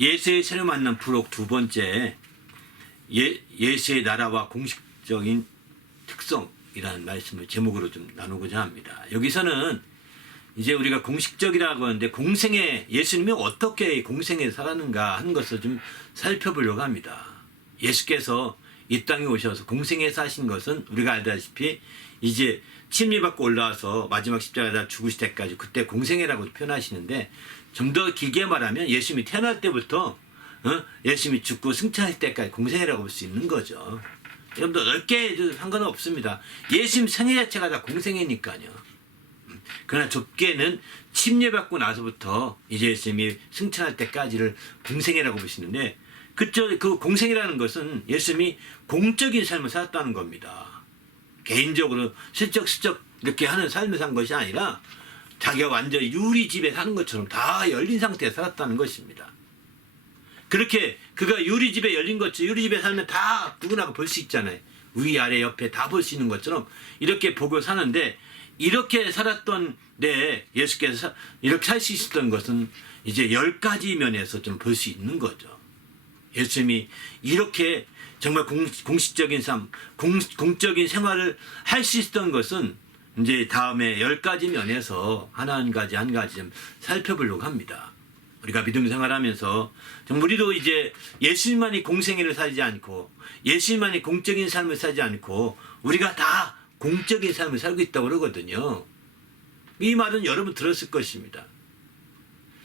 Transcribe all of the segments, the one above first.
예수의 새로 만난 부록 두 번째, 예수의 나라와 공식적인 특성이라는 말씀을 제목으로 좀 나누고자 합니다. 여기서는 이제 우리가 공식적이라고 하는데 예수님이 어떻게 공생에 살았는가 하는 것을 좀 살펴보려고 합니다. 예수께서 이 땅에 오셔서 공생에 사신 것은 우리가 알다시피 이제 침례받고 올라와서 마지막 십자가에다 죽으실 때까지 그때 공생애라고 표현하시는데, 좀 더 길게 말하면 예수님이 태어날 때부터 예수님이 죽고 승천할 때까지 공생애라고 볼 수 있는 거죠. 여러분들 넓게 해도 상관은 없습니다. 예수님 생애 자체가 다 공생애니까요. 그러나 좁게는 침례받고 나서부터 이제 예수님이 승천할 때까지를 공생애라고 보시는데, 그 공생이라는 것은 예수님이 공적인 삶을 살았다는 겁니다. 개인적으로 슬쩍 이렇게 하는 삶을 산 것이 아니라 자기가 완전 유리집에 사는 것처럼 다 열린 상태에 살았다는 것입니다. 그렇게 그가 유리집에 열린 것처럼, 유리집에 살면 다 누구나 볼 수 있잖아요. 위, 아래, 옆에 다 볼 수 있는 것처럼 이렇게 보고 사는데, 이렇게 살았던 예수께서 이렇게 살 수 있었던 것은 이제 10가지 면에서 좀 볼 수 있는 거죠. 예수님이 이렇게 정말 공식적인 삶, 공적인 생활을 할 수 있었던 것은 이제 다음에 10가지 면에서 한 가지 좀 살펴보려고 합니다. 우리가 믿음 생활하면서 정말 우리도 이제 예수님만이 공생애를 살지 않고, 예수님만이 공적인 삶을 살지 않고 우리가 다 공적인 삶을 살고 있다고 그러거든요. 이 말은 여러분 들었을 것입니다.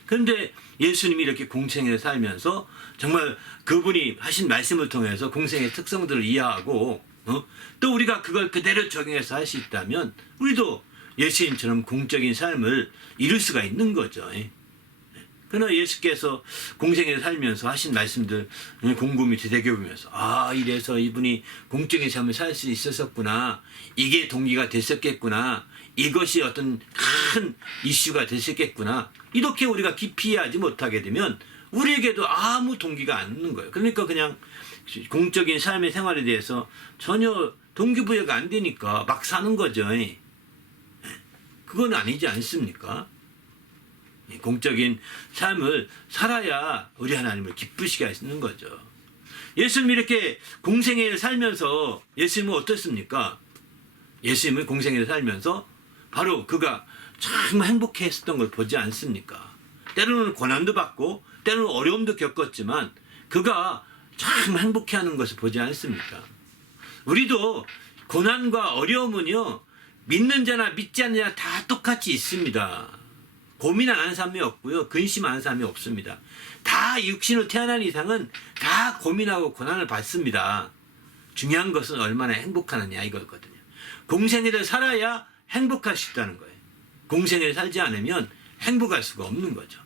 그런데 예수님이 이렇게 공생애를 살면서 정말 그분이 하신 말씀을 통해서 공생의 특성들을 이해하고 또 우리가 그걸 그대로 적용해서 할 수 있다면 우리도 예수님처럼 공적인 삶을 이룰 수가 있는 거죠. 그러나 예수께서 공생애를 살면서 하신 말씀들 곰곰이 되새겨보면서, 이래서 이분이 공적인 삶을 살 수 있었구나, 이게 동기가 됐었겠구나, 이것이 어떤 큰 이슈가 됐었겠구나, 이렇게 우리가 깊이 이해하지 못하게 되면 우리에게도 아무 동기가 안 있는 거예요. 그러니까 그냥 공적인 삶의 생활에 대해서 전혀 동기부여가 안 되니까 막 사는 거죠. 그건 아니지 않습니까? 공적인 삶을 살아야 우리 하나님을 기쁘시게 할 수 있는 거죠. 예수님이 이렇게 공생애를 살면서 예수님은 어떻습니까? 예수님은 공생애를 살면서 바로 그가 참 행복해 했었던 걸 보지 않습니까? 때로는 고난도 받고 때로는 어려움도 겪었지만 그가 참 행복해하는 것을 보지 않습니까? 우리도 고난과 어려움은요, 믿는 자나 믿지 않는 자 다 똑같이 있습니다. 고민 안 하는 사람이 없고요, 근심 안 하는 사람이 없습니다. 다 육신으로 태어난 이상은 다 고민하고 고난을 받습니다. 중요한 것은 얼마나 행복하느냐 이거거든요. 공생애를 살아야 행복할 수 있다는 거예요. 공생애를 살지 않으면 행복할 수가 없는 거죠.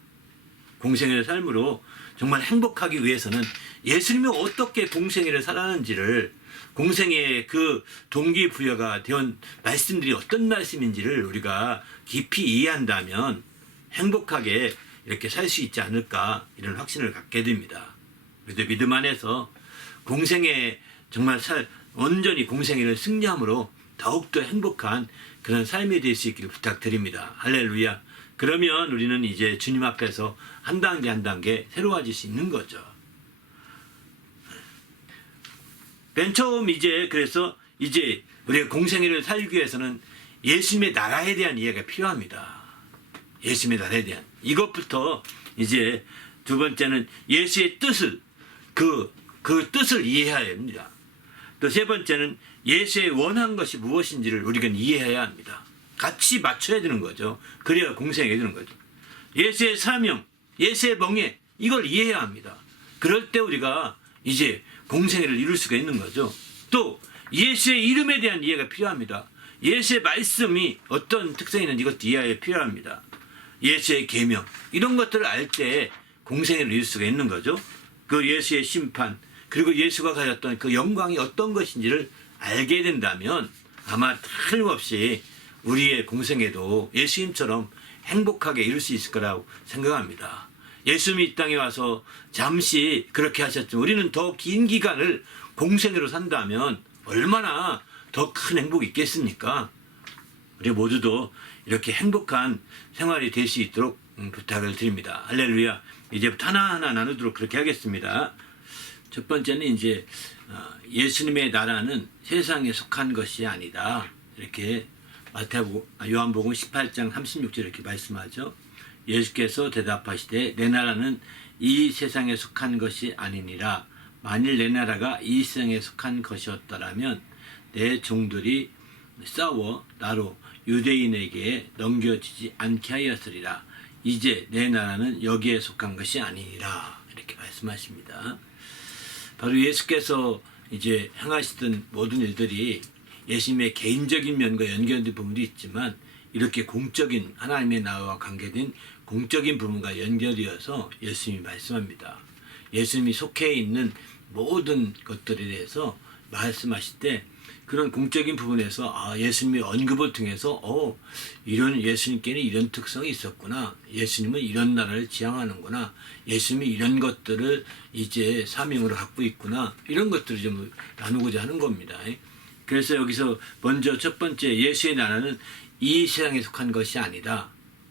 공생애를 삶으로 정말 행복하기 위해서는 예수님이 어떻게 공생애를 살았는지를, 공생애의 그 동기부여가 된 말씀들이 어떤 말씀인지를 우리가 깊이 이해한다면 행복하게 이렇게 살 수 있지 않을까, 이런 확신을 갖게 됩니다. 그래도 믿음 안에서 공생애 정말 온전히 공생애를 승리함으로 더욱더 행복한 그런 삶이 될 수 있기를 부탁드립니다. 할렐루야. 그러면 우리는 이제 주님 앞에서 한 단계 한 단계 새로워질 수 있는 거죠. 맨 처음 그래서 우리가 공생애를 살기 위해서는 예수님의 나라에 대한 이해가 필요합니다. 예수님의 나라에 대한 이것부터 이제 두 번째는 예수의 뜻을, 그 뜻을 이해해야 합니다. 또 세 번째는 예수의 원한 것이 무엇인지를 우리가 이해해야 합니다. 같이 맞춰야 되는 거죠. 그래야 공생애가 되는 거죠. 예수의 사명, 예수의 멍에, 이걸 이해해야 합니다. 그럴 때 우리가 이제 공생애를 이룰 수가 있는 거죠. 또 예수의 이름에 대한 이해가 필요합니다. 예수의 말씀이 어떤 특성이 있는지 이것도 이해가 필요합니다. 예수의 계명, 이런 것들을 알 때 공생애를 이룰 수가 있는 거죠. 그 예수의 심판, 그리고 예수가 가졌던 그 영광이 어떤 것인지를 알게 된다면 아마 틀림없이 우리의 공생애도 예수님처럼 행복하게 이룰 수 있을 거라고 생각합니다. 예수님이 이 땅에 와서 잠시 그렇게 하셨지만 우리는 더 긴 기간을 공생애로 산다면 얼마나 더 큰 행복이 있겠습니까? 우리 모두도 이렇게 행복한 생활이 될 수 있도록 부탁을 드립니다. 할렐루야. 이제부터 하나하나 나누도록 그렇게 하겠습니다. 첫 번째는 이제 예수님의 나라는 세상에 속한 것이 아니다. 이렇게 요한복음 18장 36절 이렇게 말씀하죠. 예수께서 대답하시되 내 나라는 이 세상에 속한 것이 아니니라. 만일 내 나라가 이 세상에 속한 것이었더라면 내 종들이 싸워 나로 유대인에게 넘겨지지 않게 하였으리라. 이제 내 나라는 여기에 속한 것이 아니니라. 이렇게 말씀하십니다. 바로 예수께서 이제 행하시던 모든 일들이 예수님의 개인적인 면과 연결된 부분도 있지만 이렇게 공적인 하나님의 나라와 관계된 공적인 부분과 연결이어서 예수님이 말씀합니다. 예수님이 속해 있는 모든 것들에 대해서 말씀하실 때 그런 공적인 부분에서 예수님의 언급을 통해서 이런 예수님께는 이런 특성이 있었구나. 예수님은 이런 나라를 지향하는구나. 예수님이 이런 것들을 이제 사명으로 갖고 있구나. 이런 것들을 좀 나누고자 하는 겁니다. 그래서 여기서 먼저 첫 번째 예수의 나라는 이 세상에 속한 것이 아니다.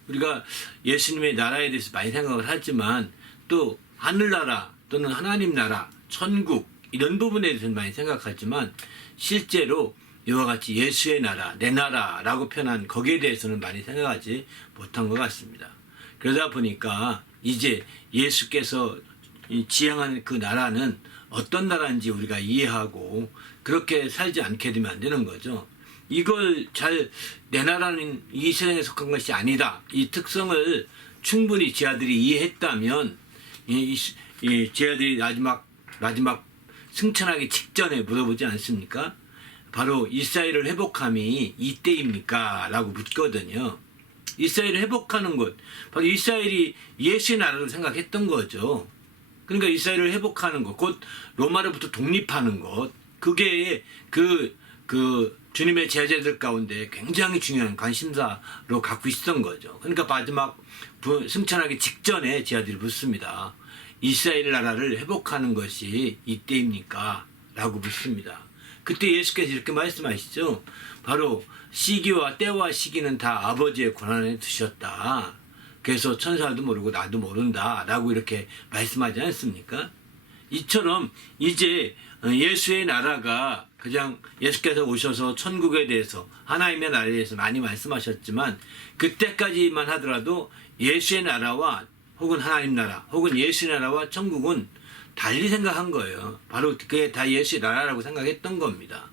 우리가 예수님의 나라에 대해서 많이 생각을 하지만 또 하늘나라 또는 하나님 나라, 천국 이런 부분에 대해서는 많이 생각하지만 실제로 이와 같이 예수의 나라, 내 나라라고 표현한 거기에 대해서는 많이 생각하지 못한 것 같습니다. 그러다 보니까 이제 예수께서 지향하는 그 나라는 어떤 나라인지 우리가 이해하고 그렇게 살지 않게 되면 안 되는 거죠. 이걸 내 나라는 이 세상에 속한 것이 아니다. 이 특성을 충분히 제 아들이 이해했다면 제 아들이 마지막 승천하기 직전에 물어보지 않습니까? 바로 이스라엘을 회복함이 이때입니까? 라고 묻거든요. 이스라엘을 회복하는 것, 바로 이스라엘이 예수의 나라로 생각했던 거죠. 그러니까 이스라엘을 회복하는 것, 곧 로마로부터 독립하는 것, 그게 그 주님의 제자들 가운데 굉장히 중요한 관심사로 갖고 있었던 거죠. 그러니까 마지막 승천하기 직전에 제자들이 묻습니다. 이스라엘 나라를 회복하는 것이 이때입니까? 라고 묻습니다. 그때 예수께서 이렇게 말씀하시죠. 바로 시기와 때와 시기는 다 아버지의 권한에 두셨다. 그래서 천사도 모르고 나도 모른다. 라고 이렇게 말씀하지 않습니까? 이처럼 이제 예수의 나라가 그냥 예수께서 오셔서 천국에 대해서 하나님의 나라에 대해서 많이 말씀하셨지만 그때까지만 하더라도 예수의 나라와 혹은 하나님 나라 혹은 예수의 나라와 천국은 달리 생각한 거예요. 바로 그게 다 예수의 나라라고 생각했던 겁니다.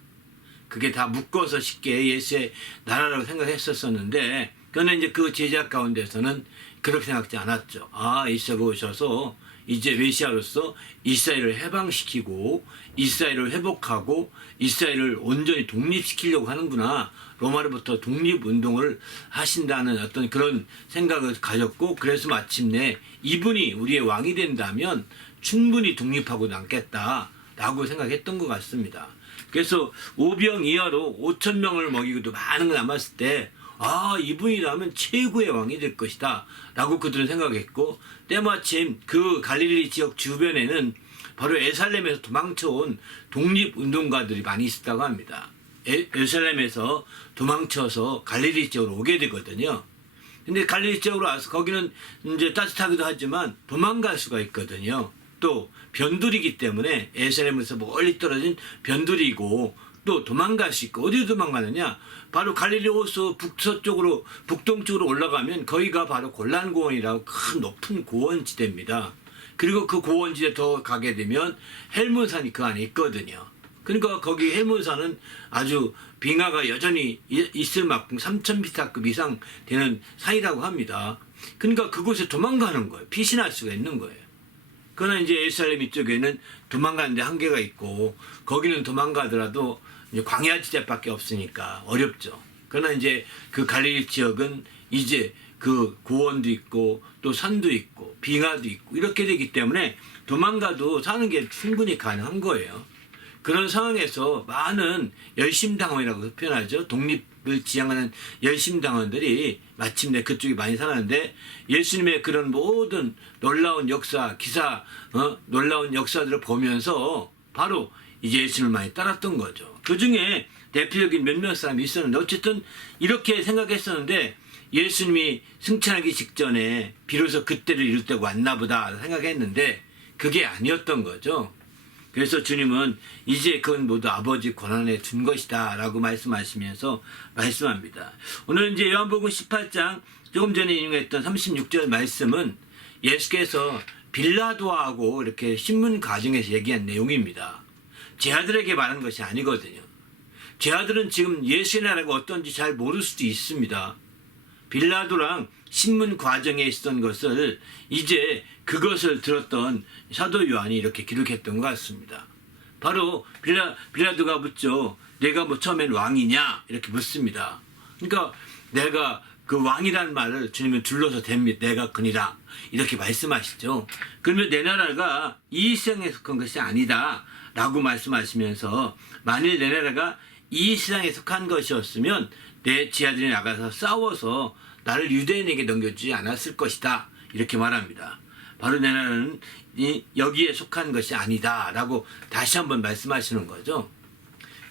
그게 다 묶어서 쉽게 예수의 나라라고 생각했었었는데 그러나 이제 그 제자 가운데서는 그렇게 생각하지 않았죠. 이스라엘이 오셔서 이제 메시아로서 이스라엘을 해방시키고 이스라엘을 회복하고 이스라엘을 온전히 독립시키려고 하는구나. 로마로부터 독립운동을 하신다는 어떤 그런 생각을 가졌고 그래서 마침내 이분이 우리의 왕이 된다면 충분히 독립하고 남겠다라고 생각했던 것 같습니다. 그래서 오병 이하로 5,000명을 먹이고도 많은 걸 남았을 때 이분이라면 최고의 왕이 될 것이다 라고 그들은 생각했고 때마침 그 갈릴리 지역 주변에는 바로 예루살렘에서 도망쳐온 독립운동가들이 많이 있었다고 합니다. 예루살렘에서 도망쳐서 갈릴리 지역으로 오게 되거든요. 근데 갈릴리 지역으로 와서 거기는 이제 따뜻하기도 하지만 도망갈 수가 있거든요. 또 변두리이기 때문에 예루살렘에서 멀리 떨어진 변두리이고 또 도망갈 수 있고 어디로 도망가느냐? 바로 갈릴리 호수 북동쪽으로 올라가면 거기가 바로 골란고원이라고 큰 높은 고원지대입니다. 그리고 그 고원지대 더 가게 되면 헬몬산이 그 안에 있거든요. 그러니까 거기 헬몬산은 아주 빙하가 여전히 있을 만큼 3,000m급 이상 되는 산이라고 합니다. 그러니까 그곳에 도망가는 거예요. 피신할 수가 있는 거예요. 그러나 이제 예루살렘 이쪽에는 도망가는 데 한계가 있고 거기는 도망가더라도 이제 광야지대밖에 없으니까 어렵죠. 그러나 이제 그 갈릴리 지역은 이제 그 고원도 있고 또 산도 있고 빙하도 있고 이렇게 되기 때문에 도망가도 사는 게 충분히 가능한 거예요. 그런 상황에서 많은 열심당원이라고 표현하죠. 독립을 지향하는 열심당원들이 마침내 그쪽이 많이 살았는데 예수님의 그런 모든 놀라운 역사, 놀라운 역사들을 보면서 바로 이제 예수님을 많이 따랐던 거죠. 그 중에 대표적인 몇몇 사람이 있었는데 어쨌든 이렇게 생각했었는데 예수님이 승천하기 직전에 비로소 그때를 이룰 때가 왔나 보다 생각했는데 그게 아니었던 거죠. 그래서 주님은 이제 그건 모두 아버지 권한에 둔 것이다 라고 말씀하시면서 말씀합니다. 오늘 이제 요한복음 18장 조금 전에 인용했던 36절 말씀은 예수께서 빌라도하고 이렇게 신문 과정에서 얘기한 내용입니다. 제 아들에게 말한 것이 아니거든요. 제 아들은 지금 예수의 나라가 어떤지 잘 모를 수도 있습니다. 빌라도랑 신문 과정에 있었던 것을 이제 그것을 들었던 사도 요한이 이렇게 기록했던 것 같습니다. 바로 빌라도가 묻죠. 내가 뭐 처음엔 왕이냐? 이렇게 묻습니다. 그러니까 내가 그 왕이라는 말을 주님은 둘러서 됩니다. 내가 그니라. 이렇게 말씀하시죠. 그러면 내 나라가 이 세상에 속한 것이 아니다. 라고 말씀하시면서 만일 내 나라가 이 세상에 속한 것이었으면 내 지하들이 나가서 싸워서 나를 유대인에게 넘겨주지 않았을 것이다. 이렇게 말합니다. 바로 내 나라는 여기에 속한 것이 아니다. 라고 다시 한번 말씀하시는 거죠.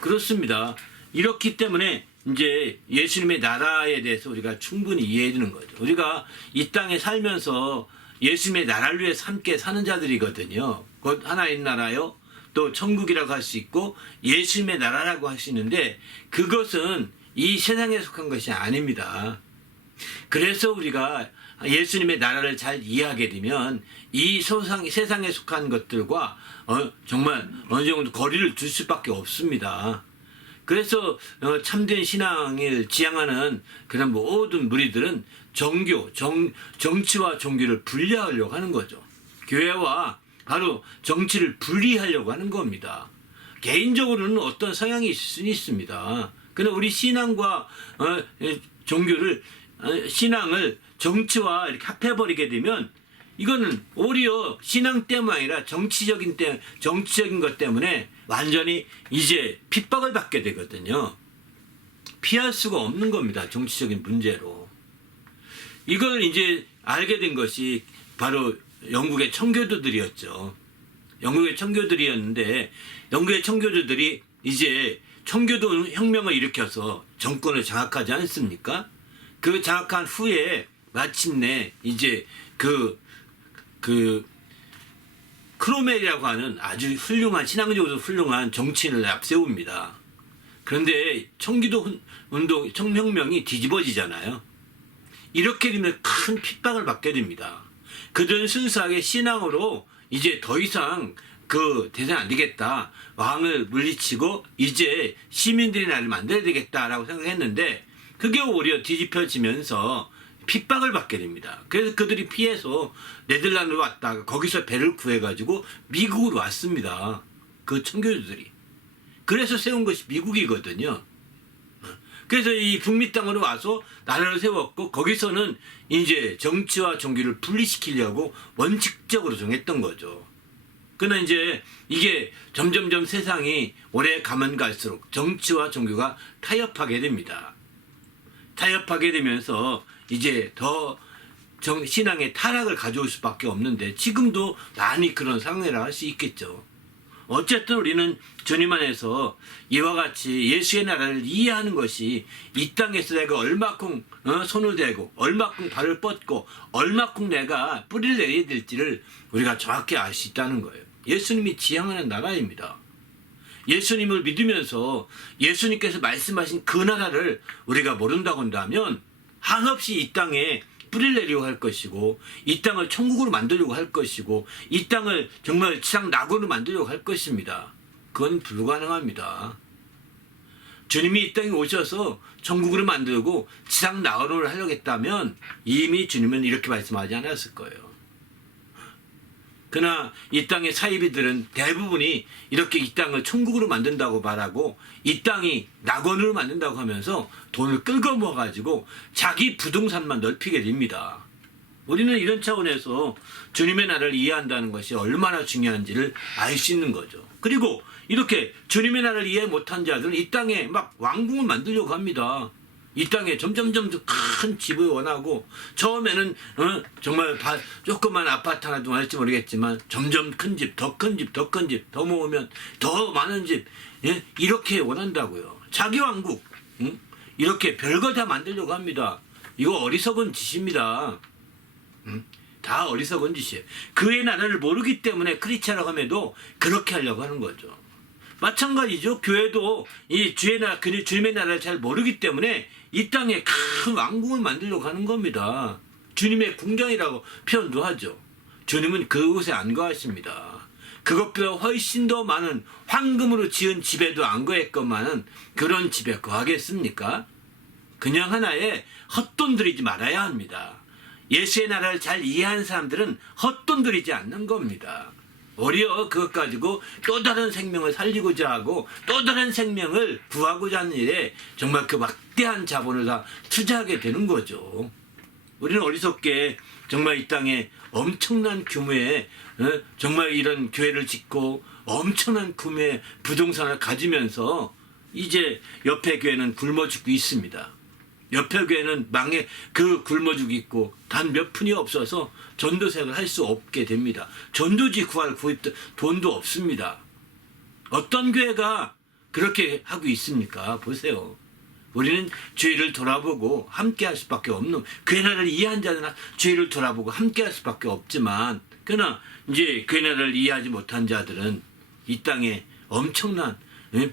그렇습니다. 이렇기 때문에 이제 예수님의 나라에 대해서 우리가 충분히 이해해야 되는 거죠. 우리가 이 땅에 살면서 예수님의 나라를 위해서 함께 사는 자들이거든요. 곧 하나님 나라요. 또 천국이라고 할 수 있고 예수님의 나라라고 할 수 있는데 그것은 이 세상에 속한 것이 아닙니다. 그래서 우리가 예수님의 나라를 잘 이해하게 되면 이 세상에 속한 것들과 정말 어느 정도 거리를 둘 수밖에 없습니다. 그래서 참된 신앙을 지향하는 그런 모든 무리들은 정치와 종교를 분리하려고 하는 거죠. 교회와 바로 정치를 분리하려고 하는 겁니다. 개인적으로는 어떤 성향이 있을 수는 있습니다. 그러나 우리 신앙과 신앙을 정치와 이렇게 합해버리게 되면 이거는 오히려 신앙 때문이 아니라 정치적인 것 때문에 완전히 이제 핍박을 받게 되거든요. 피할 수가 없는 겁니다. 정치적인 문제로. 이걸 이제 알게 된 것이 바로 영국의 청교도들이었죠. 영국의 청교도들이었는데 영국의 청교도들이 이제 청교도 혁명을 일으켜서 정권을 장악하지 않습니까? 그 장악한 후에 마침내 이제 크로멜이라고 하는 아주 훌륭한 신앙적으로 훌륭한 정치인을 앞세웁니다. 그런데 청교도 운동 청혁명이 뒤집어지잖아요. 이렇게 되면 큰 핍박을 받게 됩니다. 그들은 순수하게 신앙으로 이제 더 이상 그 대상 안 되겠다. 왕을 물리치고 이제 시민들이 나를 만들어야 되겠다라고 생각했는데 그게 오히려 뒤집혀지면서 핍박을 받게 됩니다. 그래서 그들이 피해서 네덜란드로 왔다가 거기서 배를 구해가지고 미국으로 왔습니다. 그 청교도들이. 그래서 세운 것이 미국이거든요. 그래서 이 북미 땅으로 와서 나라를 세웠고 거기서는 이제 정치와 종교를 분리시키려고 원칙적으로 정했던 거죠. 그러나 이제 이게 점점점 세상이 오래 가면 갈수록 정치와 종교가 타협하게 됩니다. 타협하게 되면서 이제 더 신앙의 타락을 가져올 수밖에 없는데 지금도 많이 그런 상황이라 할 수 있겠죠. 어쨌든 우리는 주님 안에서 이와 같이 예수의 나라를 이해하는 것이 이 땅에서 내가 얼마큼 손을 대고 얼마큼 발을 뻗고 얼마큼 내가 뿌리를 내야 될지를 우리가 정확히 알 수 있다는 거예요. 예수님이 지향하는 나라입니다. 예수님을 믿으면서 예수님께서 말씀하신 그 나라를 우리가 모른다고 한다면 한없이 이 땅에 뿌리를 내려고 할 것이고 이 땅을 천국으로 만들려고 할 것이고 이 땅을 정말 지상 낙원으로 만들려고 할 것입니다. 그건 불가능합니다. 주님이 이 땅에 오셔서 천국으로 만들고 지상 낙원으로 하려고 했다면 이미 주님은 이렇게 말씀하지 않았을 거예요. 그러나 이 땅의 사이비들은 대부분이 이렇게 이 땅을 천국으로 만든다고 말하고 이 땅이 낙원으로 만든다고 하면서 돈을 끌고 모아가지고 자기 부동산만 넓히게 됩니다. 우리는 이런 차원에서 주님의 나라를 이해한다는 것이 얼마나 중요한지를 알 수 있는 거죠. 그리고 이렇게 주님의 나라를 이해 못한 자들은 이 땅에 막 왕궁을 만들려고 합니다. 이 땅에 점점점 큰 집을 원하고 처음에는 정말 조그만 아파트 하나도 할지 모르겠지만 점점 큰 집, 더 큰 집, 더 큰 집, 더 모으면 더 많은 집 이렇게 원한다고요. 자기 왕국 이렇게 별거 다 만들려고 합니다. 이거 어리석은 짓입니다. 다 어리석은 짓이에요. 그의 나라를 모르기 때문에 크리스찬이라고 함에도 그렇게 하려고 하는 거죠. 마찬가지죠. 교회도 이 주님의 나라를 잘 모르기 때문에 이 땅에 큰 왕궁을 만들려고 하는 겁니다. 주님의 궁정이라고 표현도 하죠. 주님은 그곳에 안 거하십니다. 그것보다 훨씬 더 많은 황금으로 지은 집에도 안 거했건만은 그런 집에 거하겠습니까? 그냥 하나의 헛돈 들이지 말아야 합니다. 예수의 나라를 잘 이해하는 사람들은 헛돈 들이지 않는 겁니다. 오히려 그것 가지고 또 다른 생명을 살리고자 하고 또 다른 생명을 구하고자 하는 일에 정말 그 막대한 자본을 다 투자하게 되는 거죠. 우리는 어리석게 정말 이 땅에 엄청난 규모의 정말 이런 교회를 짓고 엄청난 규모의 부동산을 가지면서 이제 옆에 교회는 굶어 죽고 있습니다. 옆에 교회는 굶어 죽고 있고 단 몇 푼이 없어서 전도생을 할 수 없게 됩니다. 전도지 구할 돈도 없습니다. 어떤 교회가 그렇게 하고 있습니까? 보세요. 우리는 죄를 돌아보고 함께 할 수밖에 없는, 그의 나라를 이해한 자는 죄를 돌아보고 함께 할 수밖에 없지만, 그러나 이제 그의 나라를 이해하지 못한 자들은 이 땅에 엄청난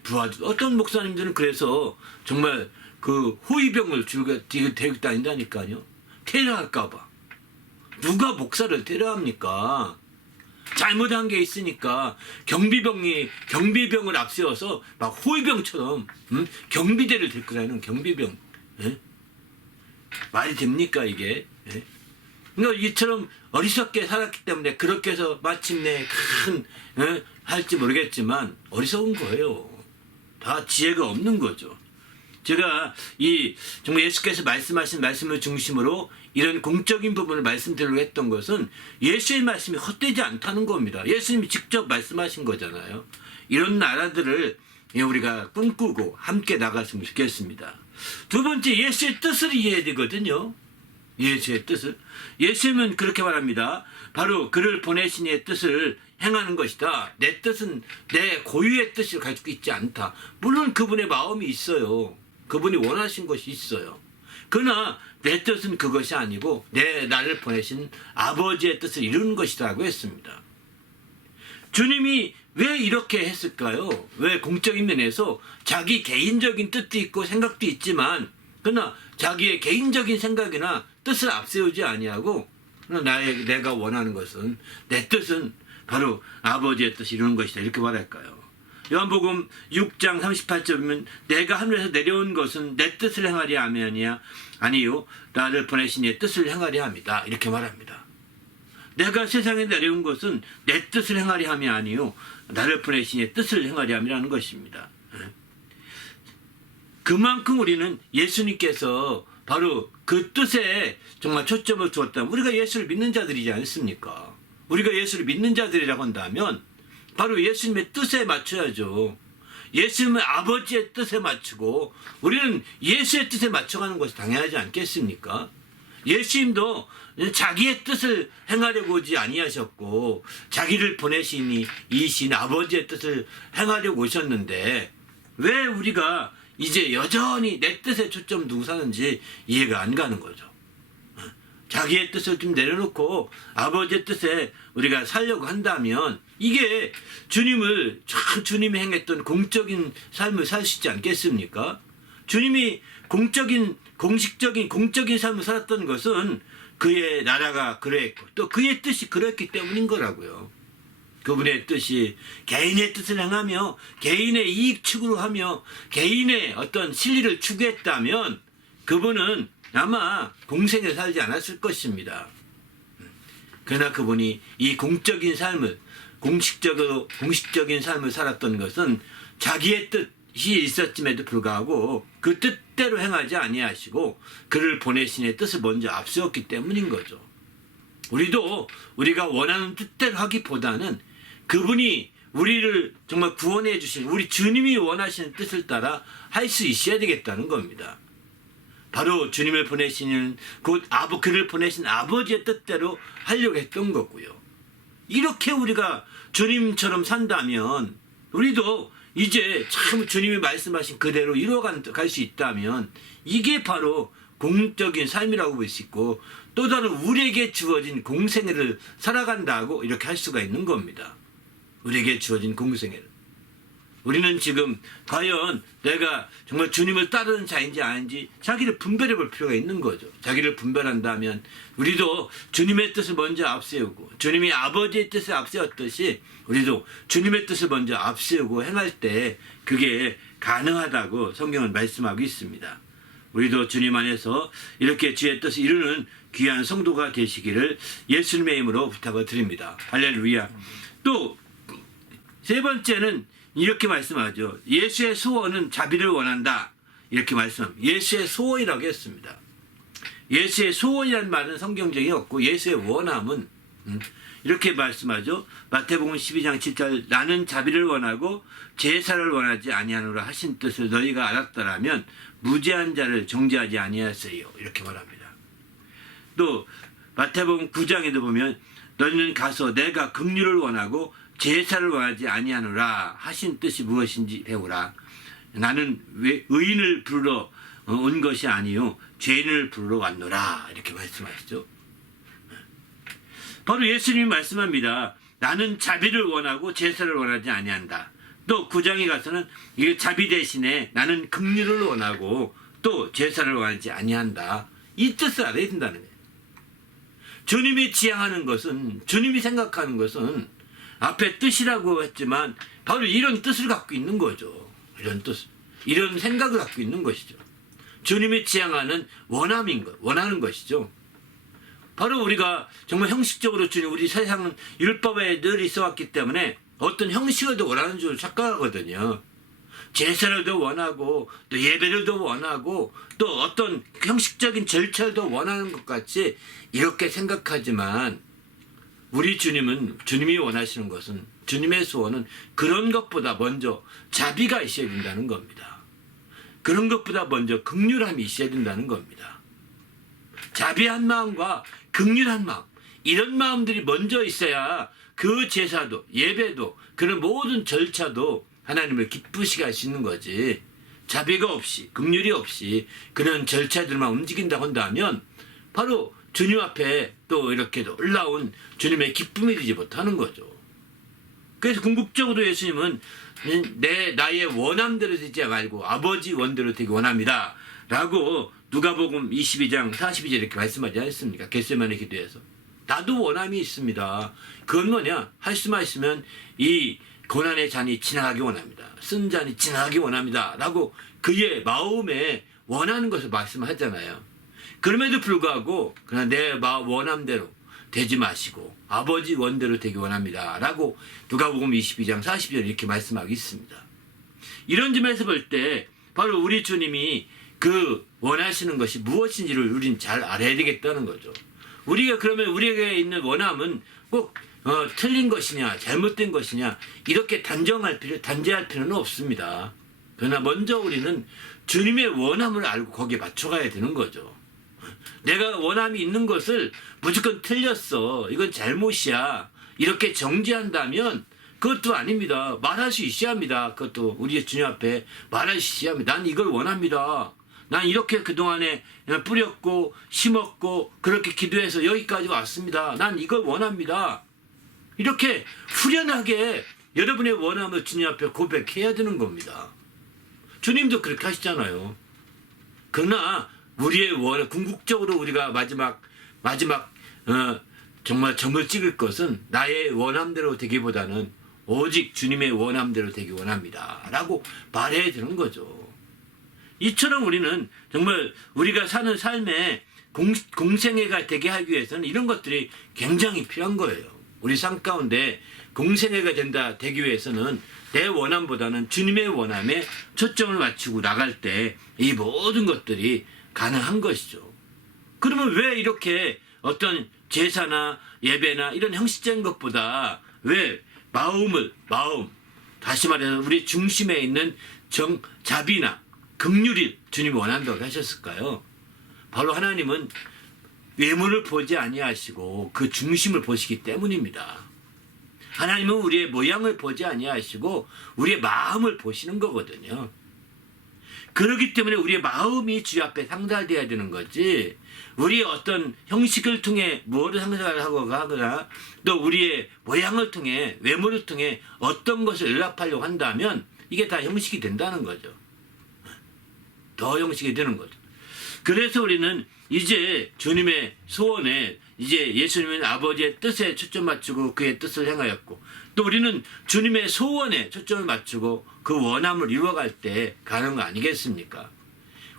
부하들, 어떤 목사님들은 그래서 정말 그 호위병을 데리고 다닌다니까요. 테러할까봐. 누가 목사를 테러합니까? 잘못한 게 있으니까 경비병을 앞세워서 막 호위병처럼 경비대를 데리고 다니는 경비병. 예? 말이 됩니까 이게? 예? 그러니까 이처럼 어리석게 살았기 때문에 그렇게 해서 마침내 큰 할지 모르겠지만 어리석은 거예요. 다 지혜가 없는 거죠. 제가 정말 예수께서 말씀하신 말씀을 중심으로 이런 공적인 부분을 말씀드리려고 했던 것은 예수의 말씀이 헛되지 않다는 겁니다. 예수님이 직접 말씀하신 거잖아요. 이런 나라들을 우리가 꿈꾸고 함께 나갔으면 좋겠습니다. 두 번째, 예수의 뜻을 이해해야 되거든요. 예수의 뜻을. 예수님은 그렇게 말합니다. 바로 그를 보내신 이의 뜻을 행하는 것이다. 내 뜻은 내 고유의 뜻을 가지고 있지 않다. 물론 그분의 마음이 있어요. 그분이 원하신 것이 있어요. 그러나 내 뜻은 그것이 아니고 나를 보내신 아버지의 뜻을 이루는 것이라고 했습니다. 주님이 왜 이렇게 했을까요? 왜 공적인 면에서 자기 개인적인 뜻도 있고 생각도 있지만 그러나 자기의 개인적인 생각이나 뜻을 앞세우지 아니하고 내가 원하는 것은 내 뜻은 바로 아버지의 뜻을 이루는 것이다. 이렇게 말할까요? 요한복음 6장 38절이면 내가 하늘에서 내려온 것은 내 뜻을 행하리 하면이야 아니요 나를 보내신 이의 뜻을 행하리 함이다. 이렇게 말합니다. 내가 세상에 내려온 것은 내 뜻을 행하리 함이 아니요 나를 보내신 이의 뜻을 행하리 함이라는 것입니다. 그만큼 우리는 예수님께서 바로 그 뜻에 정말 초점을 두었다면 우리가 예수를 믿는 자들이지 않습니까? 우리가 예수를 믿는 자들이라고 한다면 바로 예수님의 뜻에 맞춰야죠. 예수님은 아버지의 뜻에 맞추고 우리는 예수의 뜻에 맞춰가는 것이 당연하지 않겠습니까? 예수님도 자기의 뜻을 행하려고 오지 아니하셨고 자기를 보내신 이신 아버지의 뜻을 행하려고 오셨는데 왜 우리가 이제 여전히 내 뜻에 초점 두고 사는지 이해가 안 가는 거죠. 자기의 뜻을 좀 내려놓고 아버지의 뜻에 우리가 살려고 한다면 이게 주님이 행했던 공적인 삶을 살 수 있지 않겠습니까? 주님이 공적인 삶을 살았던 것은 그의 나라가 그랬고 또 그의 뜻이 그랬기 때문인 거라고요. 그분의 뜻이 개인의 뜻을 행하며 개인의 이익 추구를 하며 개인의 어떤 진리를 추구했다면 그분은 아마 공생에 살지 않았을 것입니다. 그러나 그분이 이 공식적인 삶을 살았던 것은 자기의 뜻이 있었음에도 불구하고 그 뜻대로 행하지 아니하시고 그를 보내신 이의 뜻을 먼저 앞세웠기 때문인 거죠. 우리가 원하는 뜻대로 하기보다는 그분이 우리를 정말 구원해 주신 우리 주님이 원하시는 뜻을 따라 할 수 있어야 되겠다는 겁니다. 바로 주님을 보내시는 그를 보내신 아버지의 뜻대로 하려고 했던 거고요. 이렇게 우리가 주님처럼 산다면 우리도 이제 참 주님이 말씀하신 그대로 이루어갈 수 있다면 이게 바로 공적인 삶이라고 볼 수 있고 또 다른 우리에게 주어진 공생애를 살아간다고 이렇게 할 수가 있는 겁니다. 우리에게 주어진 공생애를. 우리는 지금 과연 내가 정말 주님을 따르는 자인지 아닌지 자기를 분별해 볼 필요가 있는 거죠. 자기를 분별한다면 우리도 주님의 뜻을 먼저 앞세우고 주님이 아버지의 뜻을 앞세웠듯이 우리도 주님의 뜻을 먼저 앞세우고 행할 때 그게 가능하다고 성경은 말씀하고 있습니다. 우리도 주님 안에서 이렇게 주의 뜻을 이루는 귀한 성도가 되시기를 예수님의 이름으로 부탁을 드립니다. 할렐루야. 또 세 번째는 이렇게 말씀하죠. 예수의 소원은 자비를 원한다. 이렇게 말씀합니다. 예수의 소원이라고 했습니다. 예수의 소원이라는 말은 성경적이 없고 예수의 원함은 이렇게 말씀하죠. 마태복음 12장 7절 나는 자비를 원하고 제사를 원하지 아니하노라 하신 뜻을 너희가 알았더라면 무죄한 자를 정죄하지 아니하세요. 이렇게 말합니다. 또 마태복음 9장에도 보면 너희는 가서 내가 긍휼을 원하고 제사를 원하지 아니하노라 하신 뜻이 무엇인지 배우라. 나는 의인을 부르러 온 것이 아니요 죄인을 부르러 왔노라. 이렇게 말씀하시죠. 바로 예수님이 말씀합니다. 나는 자비를 원하고 제사를 원하지 아니한다. 또 9장에 가서는 이 자비 대신에 나는 긍휼을 원하고 또 제사를 원하지 아니한다. 이 뜻을 알아야 된다는 거예요. 주님이 지향하는 것은 주님이 생각하는 것은 앞에 뜻이라고 했지만 바로 이런 뜻을 갖고 있는 거죠. 이런 뜻, 이런 생각을 갖고 있는 것이죠. 주님이 지향하는 원함인 것, 원하는 것이죠. 바로 우리가 정말 형식적으로 주님, 우리 세상은 율법에 늘 있어 왔기 때문에 어떤 형식을 더 원하는 줄 착각하거든요. 제사를 더 원하고 또 예배를 더 원하고 또 어떤 형식적인 절차를 더 원하는 것 같이 이렇게 생각하지만 우리 주님은 주님이 원하시는 것은 주님의 소원은 그런 것보다 먼저 자비가 있어야 된다는 겁니다. 그런 것보다 먼저 긍휼함이 있어야 된다는 겁니다. 자비한 마음과 긍휼한 마음 이런 마음들이 먼저 있어야 그 제사도 예배도 그런 모든 절차도 하나님을 기쁘시게 할 수 있는 거지. 자비가 없이 긍휼이 없이 그런 절차들만 움직인다고 한다면 바로 주님 앞에 또 이렇게 놀라운 주님의 기쁨이 되지 못하는 거죠. 그래서 궁극적으로 예수님은 나의 원함대로 되지 말고 아버지 원대로 되기 원합니다. 라고 누가복음 22장 42절 이렇게 말씀하지 않습니까? 겟세마네 기도에서. 나도 원함이 있습니다. 그건 뭐냐? 할 수만 있으면 이 고난의 잔이 지나가기 원합니다. 쓴 잔이 지나가기 원합니다. 라고 그의 마음에 원하는 것을 말씀하잖아요. 그럼에도 불구하고 그냥 내 원함대로 되지 마시고 아버지 원대로 되기 원합니다. 라고 누가복음 22장 40절 이렇게 말씀하고 있습니다. 이런 점에서 볼 때 바로 우리 주님이 그 원하시는 것이 무엇인지를 우리는 잘 알아야 되겠다는 거죠. 우리가 그러면 우리에게 있는 원함은 꼭 틀린 것이냐 잘못된 것이냐 이렇게 단죄할 필요는 없습니다. 그러나 먼저 우리는 주님의 원함을 알고 거기에 맞춰가야 되는 거죠. 내가 원함이 있는 것을 무조건 틀렸어. 이건 잘못이야. 이렇게 정지한다면 그것도 아닙니다. 말할 수 있어야 합니다. 그것도 우리 주님 앞에 말할 수 있어야 합니다. 난 이걸 원합니다. 난 이렇게 그동안에 뿌렸고 심었고 그렇게 기도해서 여기까지 왔습니다. 난 이걸 원합니다. 이렇게 후련하게 여러분의 원함을 주님 앞에 고백해야 되는 겁니다. 주님도 그렇게 하시잖아요. 그러나 우리의 궁극적으로 우리가 마지막 정말 점을 찍을 것은 나의 원함대로 되기보다는 오직 주님의 원함대로 되기 원합니다. 라고 말해야 되는 거죠. 이처럼 우리는 정말 우리가 사는 삶에 공생애가 되게 하기 위해서는 이런 것들이 굉장히 필요한 거예요. 우리 삶 가운데 공생애가 되기 위해서는 내 원함보다는 주님의 원함에 초점을 맞추고 나갈 때 이 모든 것들이 가능한 것이죠. 그러면 왜 이렇게 어떤 제사나 예배나 이런 형식적인 것보다 왜 마음 다시 말해서 우리 중심에 있는 자비나 긍휼이 주님이 원한다고 하셨을까요? 바로 하나님은 외모를 보지 아니하시고 그 중심을 보시기 때문입니다. 하나님은 우리의 모양을 보지 아니하시고 우리의 마음을 보시는 거거든요. 그렇기 때문에 우리의 마음이 주님 앞에 상달돼야 되는 거지. 우리의 어떤 형식을 통해 뭐를 상달을 하거나 또 우리의 모양을 통해 외모를 통해 어떤 것을 연락하려고 한다면 이게 다 형식이 된다는 거죠. 더 형식이 되는 거죠. 그래서 우리는 이제 주님의 소원에 이제 예수님은 아버지의 뜻에 초점 맞추고 그의 뜻을 행하였고 또 우리는 주님의 소원에 초점을 맞추고 그 원함을 이루어갈 때 가는 거 아니겠습니까?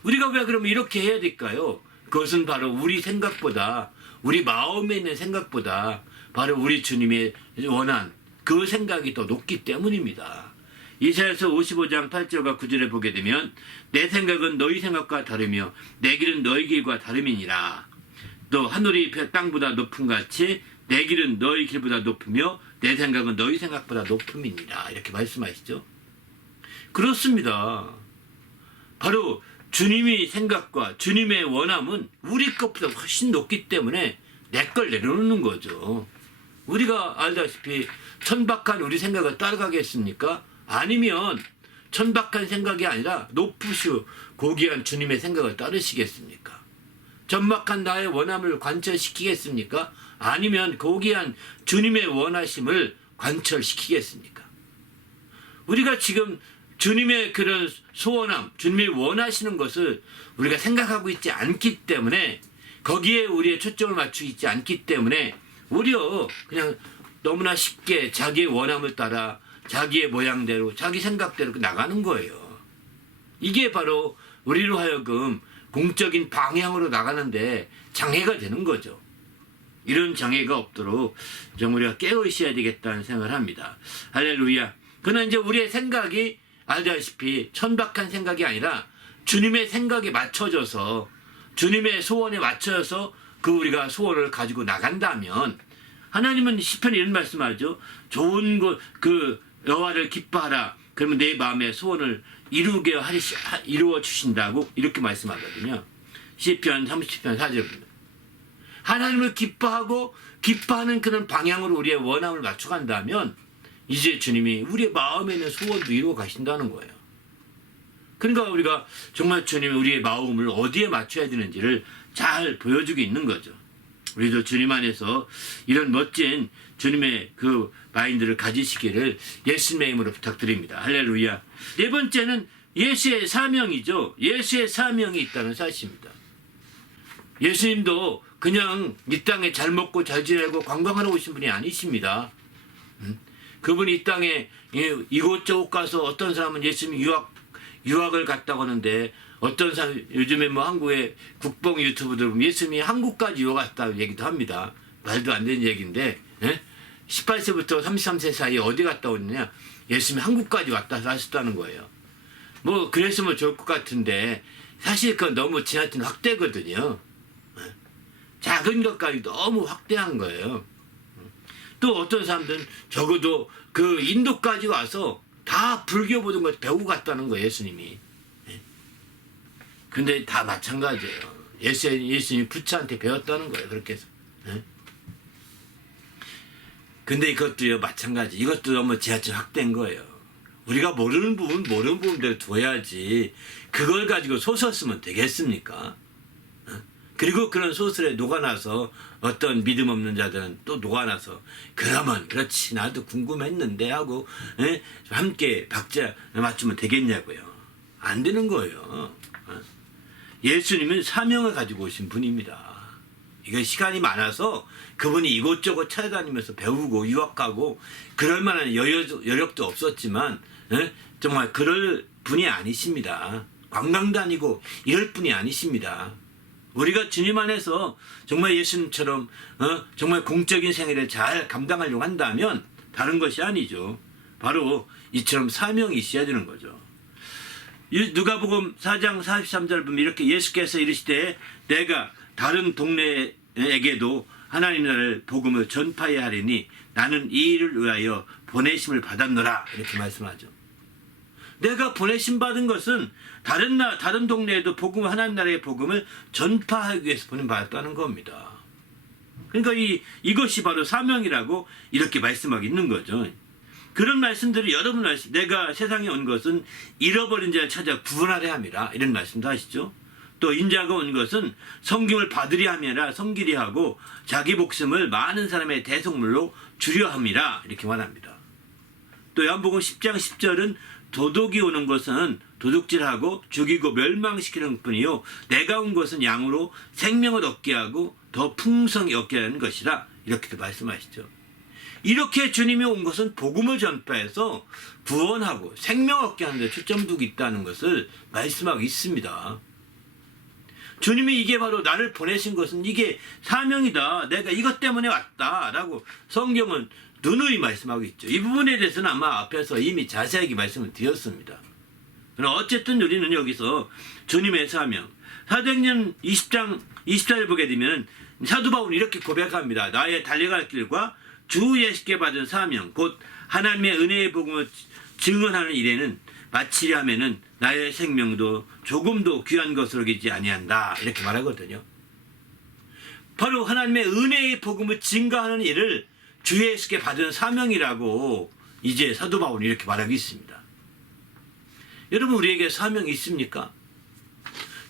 우리가 왜 그러면 이렇게 해야 될까요? 그것은 바로 우리 생각보다 우리 마음에 있는 생각보다 바로 우리 주님의 원한 그 생각이 더 높기 때문입니다. 이사야서 55장 8절과 9절에 보게 되면 내 생각은 너희 생각과 다르며 내 길은 너희 길과 다름이니라. 또 하늘이 땅보다 높음 같이 내 길은 너희 길보다 높으며 내 생각은 너희 생각보다 높음이니라. 이렇게 말씀하시죠. 그렇습니다. 바로 주님의 생각과 주님의 원함은 우리 것보다 훨씬 높기 때문에 내 걸 내려놓는 거죠. 우리가 알다시피 천박한 우리 생각을 따라가겠습니까? 아니면 천박한 생각이 아니라 높으시고 고귀한 주님의 생각을 따르시겠습니까? 천박한 나의 원함을 관철시키겠습니까? 아니면 고귀한 주님의 원하심을 관철시키겠습니까? 우리가 지금 주님의 그런 소원함, 주님이 원하시는 것을 우리가 생각하고 있지 않기 때문에 거기에 우리의 초점을 맞추고 있지 않기 때문에 오히려 그냥 너무나 쉽게 자기의 원함을 따라 자기의 모양대로 자기 생각대로 나가는 거예요. 이게 바로 우리로 하여금 공적인 방향으로 나가는데 장애가 되는 거죠. 이런 장애가 없도록 좀 우리가 깨어 있어야 되겠다는 생각을 합니다. 할렐루야. 그러나 이제 우리의 생각이 알다시피 천박한 생각이 아니라 주님의 생각에 맞춰져서 주님의 소원에 맞춰서 그 우리가 소원을 가지고 나간다면 하나님은 시편에 이런 말씀하죠. 좋은 것 그 여호와를 기뻐하라. 그러면 내 마음의 소원을 이루어 주신다고 이렇게 말씀하거든요. 시편 30편 4절입니다. 하나님을 기뻐하고 기뻐하는 그런 방향으로 우리의 원함을 맞춰간다면 이제 주님이 우리의 마음에 있는 소원도 이루어 가신다는 거예요. 그러니까 우리가 정말 주님이 우리의 마음을 어디에 맞춰야 되는지를 잘 보여주고 있는 거죠. 우리도 주님 안에서 이런 멋진 주님의 그 마인드를 가지시기를 예수님의 이름으로 부탁드립니다. 할렐루야. 네 번째는 예수의 사명이죠. 예수의 사명이 있다는 사실입니다. 예수님도 그냥 이 땅에 잘 먹고 잘 지내고 관광하러 오신 분이 아니십니다. 그분이 이 땅에 이곳저곳 가서 어떤 사람은 예수님 유학을 갔다고 하는데 어떤 사람 요즘에 뭐 한국의 국뽕 유튜브들 보면 예수님이 한국까지 유학 갔다고 얘기도 합니다. 말도 안 되는 얘기인데 18세부터 33세 사이에 어디 갔다 오느냐 예수님이 한국까지 왔다 하셨다는 거예요. 뭐 그랬으면 좋을 것 같은데 사실 그건 너무 지나친 확대거든요. 작은 것까지 너무 확대한 거예요. 또 어떤 사람들은 적어도 그 인도까지 와서 다 불교 모든 걸 배우고 갔다는 거예요, 예수님이. 근데 다 마찬가지예요. 예수님이 부처한테 배웠다는 거예요, 그렇게 해서. 근데 이것도요, 마찬가지. 이것도 너무 지하철 확대인 거예요. 우리가 모르는 부분대로 둬야지. 그걸 가지고 소설 쓰면 되겠습니까? 그리고 그런 소설에 녹아나서 어떤 믿음 없는 자들은 또 녹아나서 그러면 그렇지 나도 궁금했는데 하고 함께 박자 맞추면 되겠냐고요. 안 되는 거예요. 예수님은 사명을 가지고 오신 분입니다. 이거 시간이 많아서 그분이 이곳저곳 찾아다니면서 배우고 유학하고 그럴 만한 여력도 없었지만 정말 그럴 분이 아니십니다. 관광 다니고 이럴 분이 아니십니다. 우리가 주님 안에서 정말 예수님처럼 정말 공적인 생애를 잘 감당하려고 한다면 다른 것이 아니죠. 바로 이처럼 사명이 있어야 되는 거죠. 누가복음 4장 43절 보면 이렇게 예수께서 이르시되 내가 다른 동네에게도 하나님 나라를 복음을 전파해야 하리니 나는 이 일을 위하여 보내심을 받았노라 이렇게 말씀하죠. 내가 보내심 받은 것은 다른 동네에도 하나님 나라의 복음을 전파하기 위해서 보내받았다는 겁니다. 그러니까 이것이 바로 사명이라고 이렇게 말씀하고 있는 거죠. 그런 말씀들을 여러분 말씀, 내가 세상에 온 것은 잃어버린 자를 찾아 구원하려 함이라 이런 말씀도 하시죠. 또 인자가 온 것은 섬김을 받으려 함이라 섬기려 하고 자기 목숨을 많은 사람의 대속물로 주려 함이라 이렇게 말합니다. 또 요한복음 10장 10절은 도둑이 오는 것은 도둑질하고 죽이고 멸망시키는 뿐이요 내가 온 것은 양으로 생명을 얻게 하고 더 풍성히 얻게 하는 것이라 이렇게도 말씀하시죠. 이렇게 주님이 온 것은 복음을 전파해서 구원하고 생명 얻게 하는 데 초점 두고 있다는 것을 말씀하고 있습니다. 주님이 이게 바로 나를 보내신 것은 이게 사명이다. 내가 이것 때문에 왔다라고 성경은 누누이 말씀하고 있죠. 이 부분에 대해서는 아마 앞에서 이미 자세하게 말씀을 드렸습니다. 그러나 어쨌든 우리는 여기서 주님의 사명, 사도행전 20장 24절 보게 되면 사도 바울은 이렇게 고백합니다. 나의 달려갈 길과 주 예수께 받은 사명, 곧 하나님의 은혜의 복음을 증언하는 일에는 마치려 하면은 나의 생명도 조금도 귀한 것으로 여기지 아니한다 이렇게 말하거든요. 바로 하나님의 은혜의 복음을 증거하는 일을 주 예수께 받은 사명이라고 이제 사도 바울은 이렇게 말하고 있습니다. 여러분 우리에게 사명이 있습니까?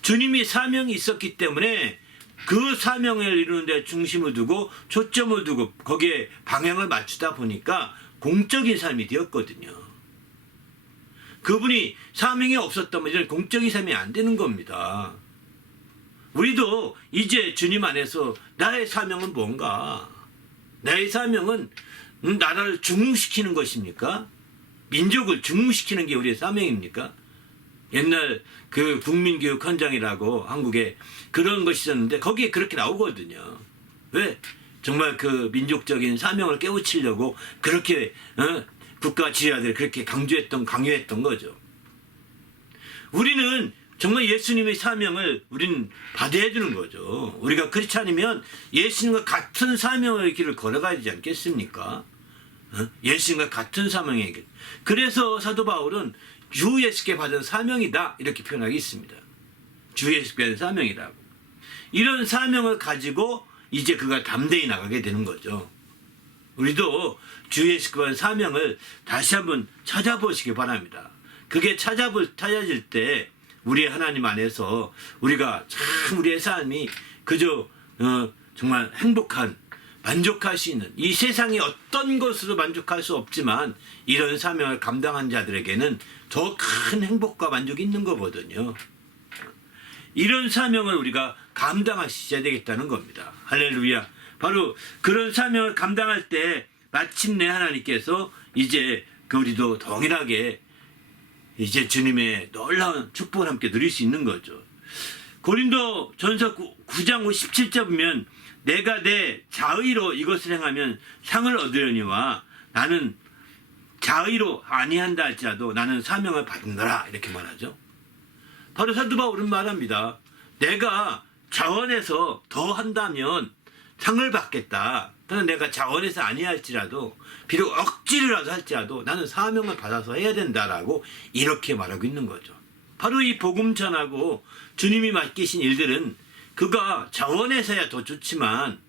주님이 사명이 있었기 때문에 그 사명을 이루는 데 중심을 두고 초점을 두고 거기에 방향을 맞추다 보니까 공적인 삶이 되었거든요. 그분이 사명이 없었다면 이제는 공적인 삶이 안 되는 겁니다. 우리도 이제 주님 안에서 나의 사명은 뭔가? 나의 사명은 나라를 중흥시키는 것입니까? 민족을 중흥시키는 게 우리의 사명입니까? 옛날 그 국민교육헌장이라고 한국에 그런 것이 있었는데 거기에 그렇게 나오거든요. 왜? 정말 그 민족적인 사명을 깨우치려고 그렇게 국가 지휘자들이 그렇게 강요했던 거죠. 우리는 정말 예수님의 사명을 우리는 받아야 되는 거죠. 우리가 그렇지 않으면 예수님과 같은 사명의 길을 걸어가야 되지 않겠습니까? 예수님과 같은 사명의 길. 그래서 사도 바울은 주 예수께 받은 사명이다 이렇게 표현하고 있습니다. 주 예수께 받은 사명이라고. 이런 사명을 가지고 이제 그가 담대히 나가게 되는 거죠. 우리도 주 예수께 받은 사명을 다시 한번 찾아보시기 바랍니다. 그게 찾아질 때 우리의 하나님 안에서 우리가 참 우리의 삶이 그저 정말 행복한 만족할 수 있는 이 세상의 어떤 것으로 만족할 수 없지만 이런 사명을 감당한 자들에게는 더 큰 행복과 만족이 있는 거거든요. 이런 사명을 우리가 감당하셔야 되겠다는 겁니다. 할렐루야. 바로 그런 사명을 감당할 때 마침내 하나님께서 이제 우리도 동일하게 이제 주님의 놀라운 축복을 함께 누릴 수 있는 거죠. 고린도 전서 9장 17절 보면 내가 내 자의로 이것을 행하면 상을 얻으려니와 나는 자의로 아니한다 할지라도 나는 사명을 받는다라 이렇게 말하죠. 바로 사도 바울은 말합니다. 내가 자원해서 더 한다면 상을 받겠다. 또는 내가 자원해서 아니할지라도 비록 억지로라도 할지라도 나는 사명을 받아서 해야 된다라고 이렇게 말하고 있는 거죠. 바로 이 복음 전하고 주님이 맡기신 일들은 그가 자원해서 해야 더 좋지만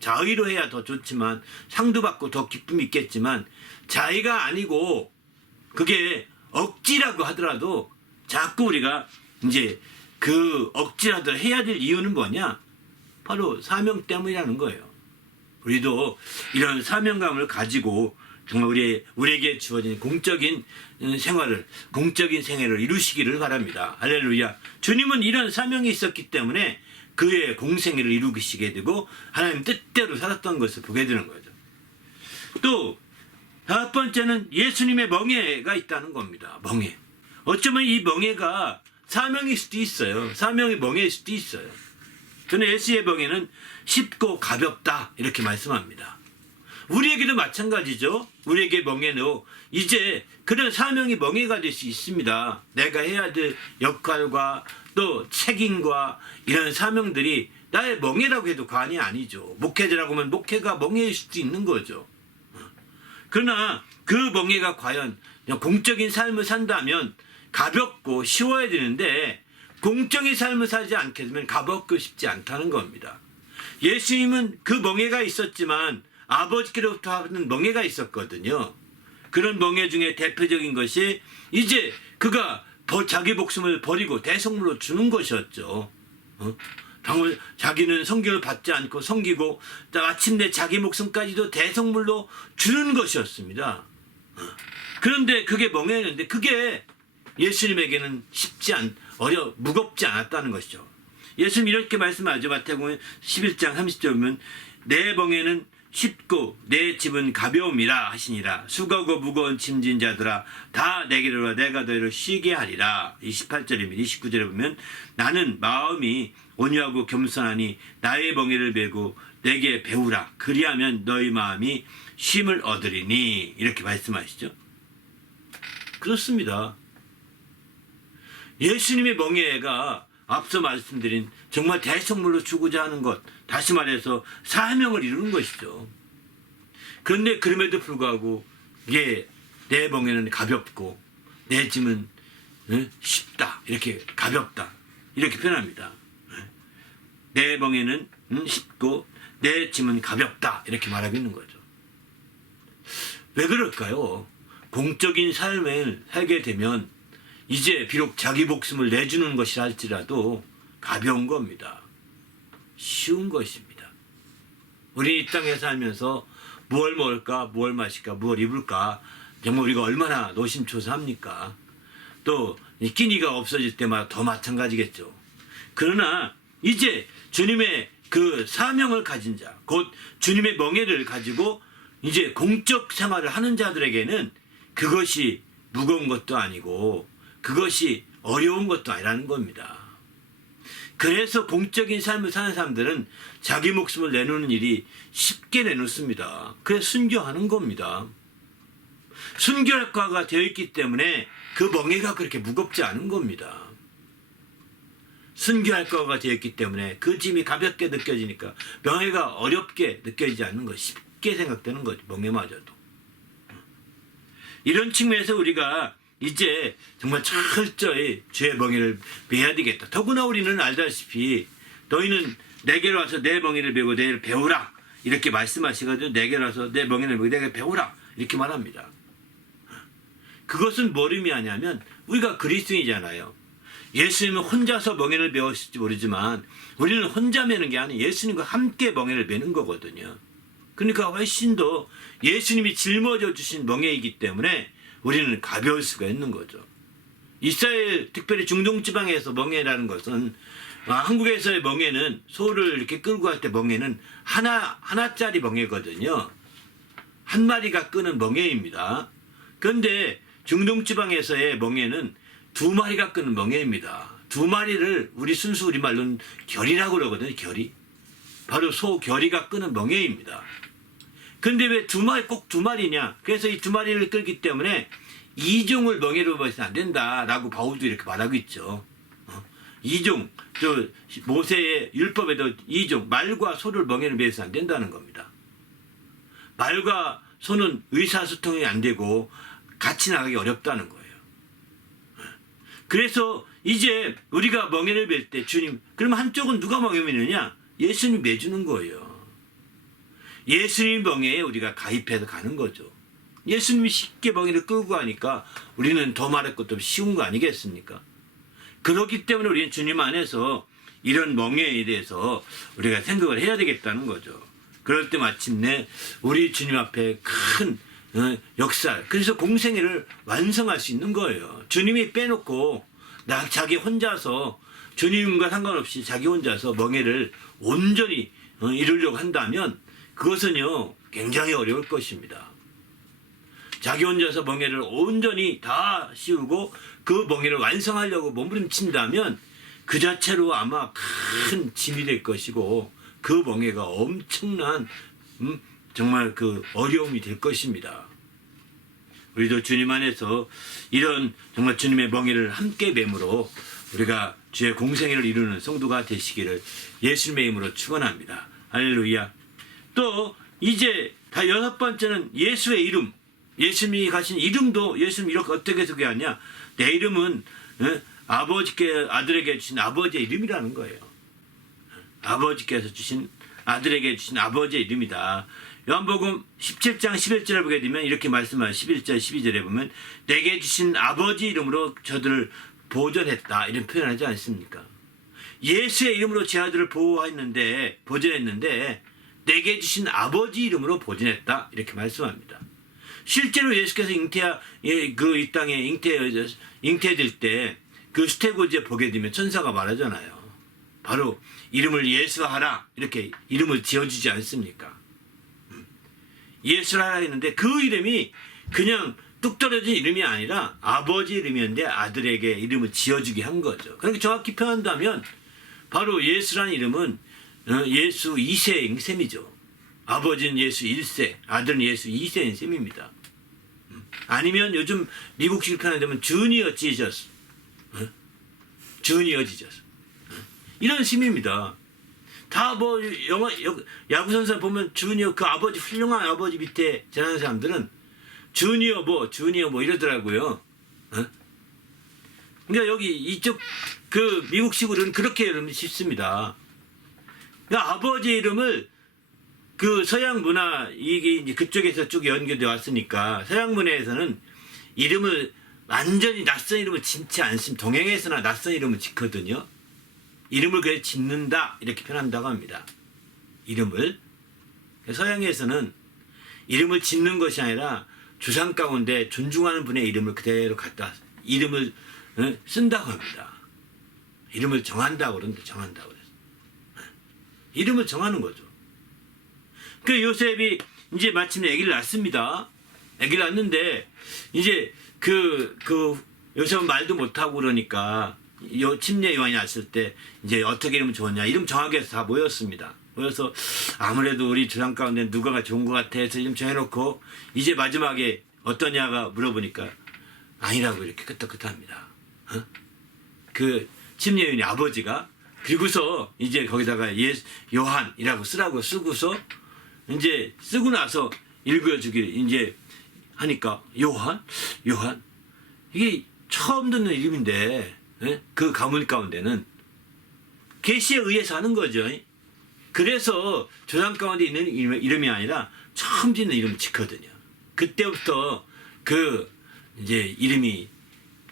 자의로 해야 더 좋지만 상도 받고 더 기쁨이 있겠지만 자의가 아니고 그게 억지라고 하더라도 자꾸 우리가 이제 그 억지라도 해야 될 이유는 뭐냐? 바로 사명 때문이라는 거예요. 우리도 이런 사명감을 가지고 정말 우리에게 주어진 공적인 생애를 이루시기를 바랍니다. 할렐루야. 주님은 이런 사명이 있었기 때문에 그의 공생애를 이루시게 되고 하나님 뜻대로 살았던 것을 보게 되는 거죠. 또 다섯 번째는 예수님의 멍에가 있다는 겁니다. 멍에. 어쩌면 이 멍에가 사명일 수도 있어요. 사명이 멍에일 수도 있어요. 저는 예수의 멍에는 쉽고 가볍다 이렇게 말씀합니다. 우리에게도 마찬가지죠. 우리에게 멍에도 이제 그런 사명이 멍에가 될 수 있습니다. 내가 해야 될 역할과 또 책임과 이런 사명들이 나의 멍에라고 해도 과언이 아니죠. 목회자라고 하면 목회가 멍에일 수도 있는 거죠. 그러나 그 멍에가 과연 공적인 삶을 산다면 가볍고 쉬워야 되는데 공적인 삶을 살지 않게 되면 가볍고 쉽지 않다는 겁니다. 예수님은 그 멍에가 있었지만 아버지께로부터 하는 멍에가 있었거든요. 그런 멍에 중에 대표적인 것이 이제 그가 자기 목숨을 버리고 대성물로 주는 것이었죠. 방울 자기는 성경을 받지 않고 섬기고 마침내 자기 목숨까지도 대성물로 주는 것이었습니다. 그런데 그게 멍에였는데 그게 예수님에게는 무겁지 않았다는 것이죠. 예수님 이렇게 말씀하죠. 마태복음 11장 30절 보면 내 멍에는 쉽고 내 짐은 가벼움이라 하시니라. 수고하고 무거운 짐진 자들아 다 내게로 와 내가 너희를 쉬게 하리라. 28절입니다. 29절에 보면 나는 마음이 온유하고 겸손하니 나의 멍에를 메고 내게 배우라. 그리하면 너희 마음이 쉼을 얻으리니. 이렇게 말씀하시죠. 그렇습니다. 예수님의 멍에가 앞서 말씀드린 정말 대성물로 주고자 하는 것, 다시 말해서 사명을 이루는 것이죠. 그런데 그럼에도 불구하고 이게 내 멍에는 가볍고 내 짐은 쉽다, 이렇게 가볍다, 이렇게 표현합니다. 내 멍에는 쉽고 내 짐은 가볍다, 이렇게 말하고 있는 거죠. 왜 그럴까요? 공적인 삶을 살게 되면 이제 비록 자기 목숨을 내주는 것이라 할지라도 가벼운 겁니다. 쉬운 것입니다. 우리 이 땅에 살면서 무엇을 먹을까, 무엇을 마실까, 무엇을 입을까, 정말 우리가 얼마나 노심초사합니까? 또 끼니가 없어질 때마다 더 마찬가지겠죠. 그러나 이제 주님의 그 사명을 가진 자, 곧 주님의 멍에를 가지고 이제 공적 생활을 하는 자들에게는 그것이 무거운 것도 아니고 그것이 어려운 것도 아니라는 겁니다. 그래서 공적인 삶을 사는 사람들은 자기 목숨을 내놓는 일이 쉽게 내놓습니다. 그래서 순교하는 겁니다. 순교할과가 되어 있기 때문에 그 멍에가 그렇게 무겁지 않은 겁니다. 순교할과가 되어 있기 때문에 그 짐이 가볍게 느껴지니까 멍에가 어렵게 느껴지지 않는 것, 쉽게 생각되는 거죠. 멍에마저도. 이런 측면에서 우리가 이제 정말 철저히 주의 멍에를 메야 되겠다. 더구나 우리는 알다시피 너희는 내게로 와서 내 멍에를 메고 내를 배우라. 이렇게 말씀하시거든요. 내게로 와서 내 멍에를 메고 내게 배우라. 이렇게 말합니다. 그것은 뭘 의미하냐면 우리가 그리스도인이잖아요. 예수님은 혼자서 멍에를 메었을지 모르지만 우리는 혼자 메는 게 아니라 예수님과 함께 멍에를 메는 거거든요. 그러니까 훨씬 더 예수님이 짊어져 주신 멍에이기 때문에 우리는 가벼울 수가 있는 거죠. 이스라엘, 특별히 중동지방에서 멍에라는 것은 한국에서의 멍에는 소를 이렇게 끌고 갈 때 멍에는 하나짜리 멍에거든요. 한 마리가 끄는 멍에입니다. 그런데 중동지방에서의 멍에는 두 마리가 끄는 멍에입니다. 두 마리를 우리 순수 우리말로는 결이라고 그러거든요. 결이. 바로 소 결이가 끄는 멍에입니다. 근데 왜 꼭 두 마리냐? 그래서 이 두 마리를 끌기 때문에 이종을 멍에로 봐서는 안 된다라고 바울도 이렇게 말하고 있죠. 이종, 모세의 율법에도 이종, 말과 소를 멍에로 매서 안 된다는 겁니다. 말과 소는 의사소통이 안 되고 같이 나가기 어렵다는 거예요. 그래서 이제 우리가 멍에를 맬 때 주님, 그러면 한쪽은 누가 멍에 매느냐? 예수님이 매주는 거예요. 예수님 멍에에 우리가 가입해서 가는 거죠. 예수님이 쉽게 멍에를 끌고 가니까 우리는 더 말할 것도 쉬운 거 아니겠습니까? 그렇기 때문에 우리는 주님 안에서 이런 멍에에 대해서 우리가 생각을 해야 되겠다는 거죠. 그럴 때 마침내 우리 주님 앞에 큰 역사, 그래서 공생애를 완성할 수 있는 거예요. 주님이 빼놓고 자기 혼자서 주님과 상관없이 자기 혼자서 멍에를 온전히 이루려고 한다면 그것은요 굉장히 어려울 것입니다. 자기 혼자서 멍에를 온전히 다 씌우고 그 멍에를 완성하려고 몸부림친다면 그 자체로 아마 큰 짐이 될 것이고 그 멍에가 엄청난 정말 그 어려움이 될 것입니다. 우리도 주님 안에서 이런 정말 주님의 멍에를 함께 맴으로 우리가 주의 공생애를 이루는 성도가 되시기를 예수님의 이름으로 축원합니다. 할렐루야. 또 이제 다 여섯 번째는 예수의 이름. 예수님이 가신 이름도 예수님 이렇게 어떻게 소개하냐? 내 이름은 아버지께 아들에게 주신 아버지의 이름이라는 거예요. 아버지께서 주신 아들에게 주신 아버지의 이름이다. 요한복음 17장 11절에 보게 되면 이렇게 말씀하는 11절 12절에 보면 내게 주신 아버지 이름으로 저들을 보존했다 이런 표현하지 않습니까? 예수의 이름으로 제 아들을 보존했는데 내게 주신 아버지 이름으로 보존했다 이렇게 말씀합니다. 실제로 예수께서 이 땅에 잉태될 때 그 수태고지에 보게 되면 천사가 말하잖아요. 바로 이름을 예수하라 이렇게 이름을 지어주지 않습니까? 예수하라 했는데 그 이름이 그냥 뚝 떨어진 이름이 아니라 아버지 이름이었는데 아들에게 이름을 지어주게 한 거죠. 그러니까 정확히 표현한다면 바로 예수라는 이름은 예수 2세인 셈이죠. 아버지는 예수 1세, 아들은 예수 2세인 셈입니다. 아니면 요즘 미국식 표현하면 주니어 지저스, 주니어 지저스 이런 셈입니다. 다 뭐 야구 선수 보면 주니어 그 아버지 훌륭한 아버지 밑에 자라는 사람들은 주니어 뭐 이러더라고요. 그러니까 여기 이쪽 그 미국식으로는 그렇게 이름이 쉽습니다. 그러니까 아버지 이름을 그 서양 문화 이게 이제 그쪽에서 쭉 연결돼 왔으니까 서양 문화에서는 이름을 완전히 낯선 이름을 짓지 않습니다. 동양에서나 낯선 이름을 짓거든요. 이름을 그래 짓는다 이렇게 표현한다고 합니다. 이름을 서양에서는 이름을 짓는 것이 아니라 조상 가운데 존중하는 분의 이름을 그대로 갖다 이름을 쓴다고 합니다. 이름을 정한다고 그러는데 정한다고 그래서 이름을 정하는 거죠. 그 요셉이 이제 마침내 아기를 낳습니다. 아기를 낳는데 이제 그 요셉은 말도 못하고 그러니까 침례 요한이 왔을 때 이제 어떻게 이러면 좋냐 이름 정하게 해서 다 모였습니다. 모여서 아무래도 우리 조상 가운데 누가가 좋은 것 같아 해서 이름 정해놓고 이제 마지막에 어떠냐가 물어보니까 아니라고 이렇게 끄떡끄떡합니다. 그 침례 요한이 아버지가 그리고서 이제 거기다가 요한이라고 쓰고서 이제 쓰고 나서 읽어주기 이제 하니까 요한 이게 처음 듣는 이름인데 그 가문 가운데는 계시에 의해서 하는 거죠. 그래서 조상 가운데 있는 이름이 아니라 처음 짓는 이름을 짓거든요. 그때부터 그 이제 이름이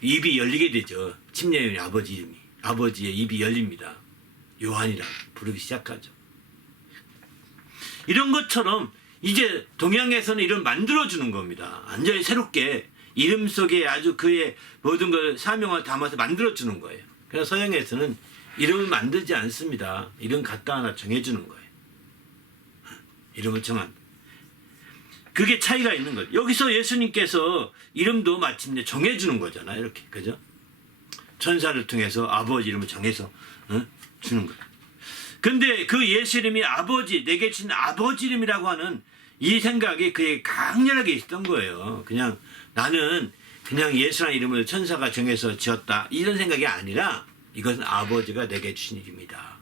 입이 열리게 되죠. 침례요한의 아버지 이름이 아버지의 입이 열립니다. 요한이라 부르기 시작하죠. 이런 것처럼 이제 동양에서는 이름 만들어주는 겁니다. 완전히 새롭게 이름 속에 아주 그의 모든 걸 사명을 담아서 만들어주는 거예요. 그래서 서양에서는 이름을 만들지 않습니다. 이름 갖다 하나 정해주는 거예요. 이름을 정한. 그게 차이가 있는 거예요. 여기서 예수님께서 이름도 마침내 정해주는 거잖아요. 이렇게 그죠? 천사를 통해서 아버지 이름을 정해서 주는 거예요. 근데 그 예수 이름이 아버지 내게 주신 아버지 이름이라고 하는 이 생각이 그에 강렬하게 있었던 거예요. 그냥 나는 그냥 예수라는 이름을 천사가 정해서 지었다 이런 생각이 아니라 이것은 아버지가 내게 주신 이름이다.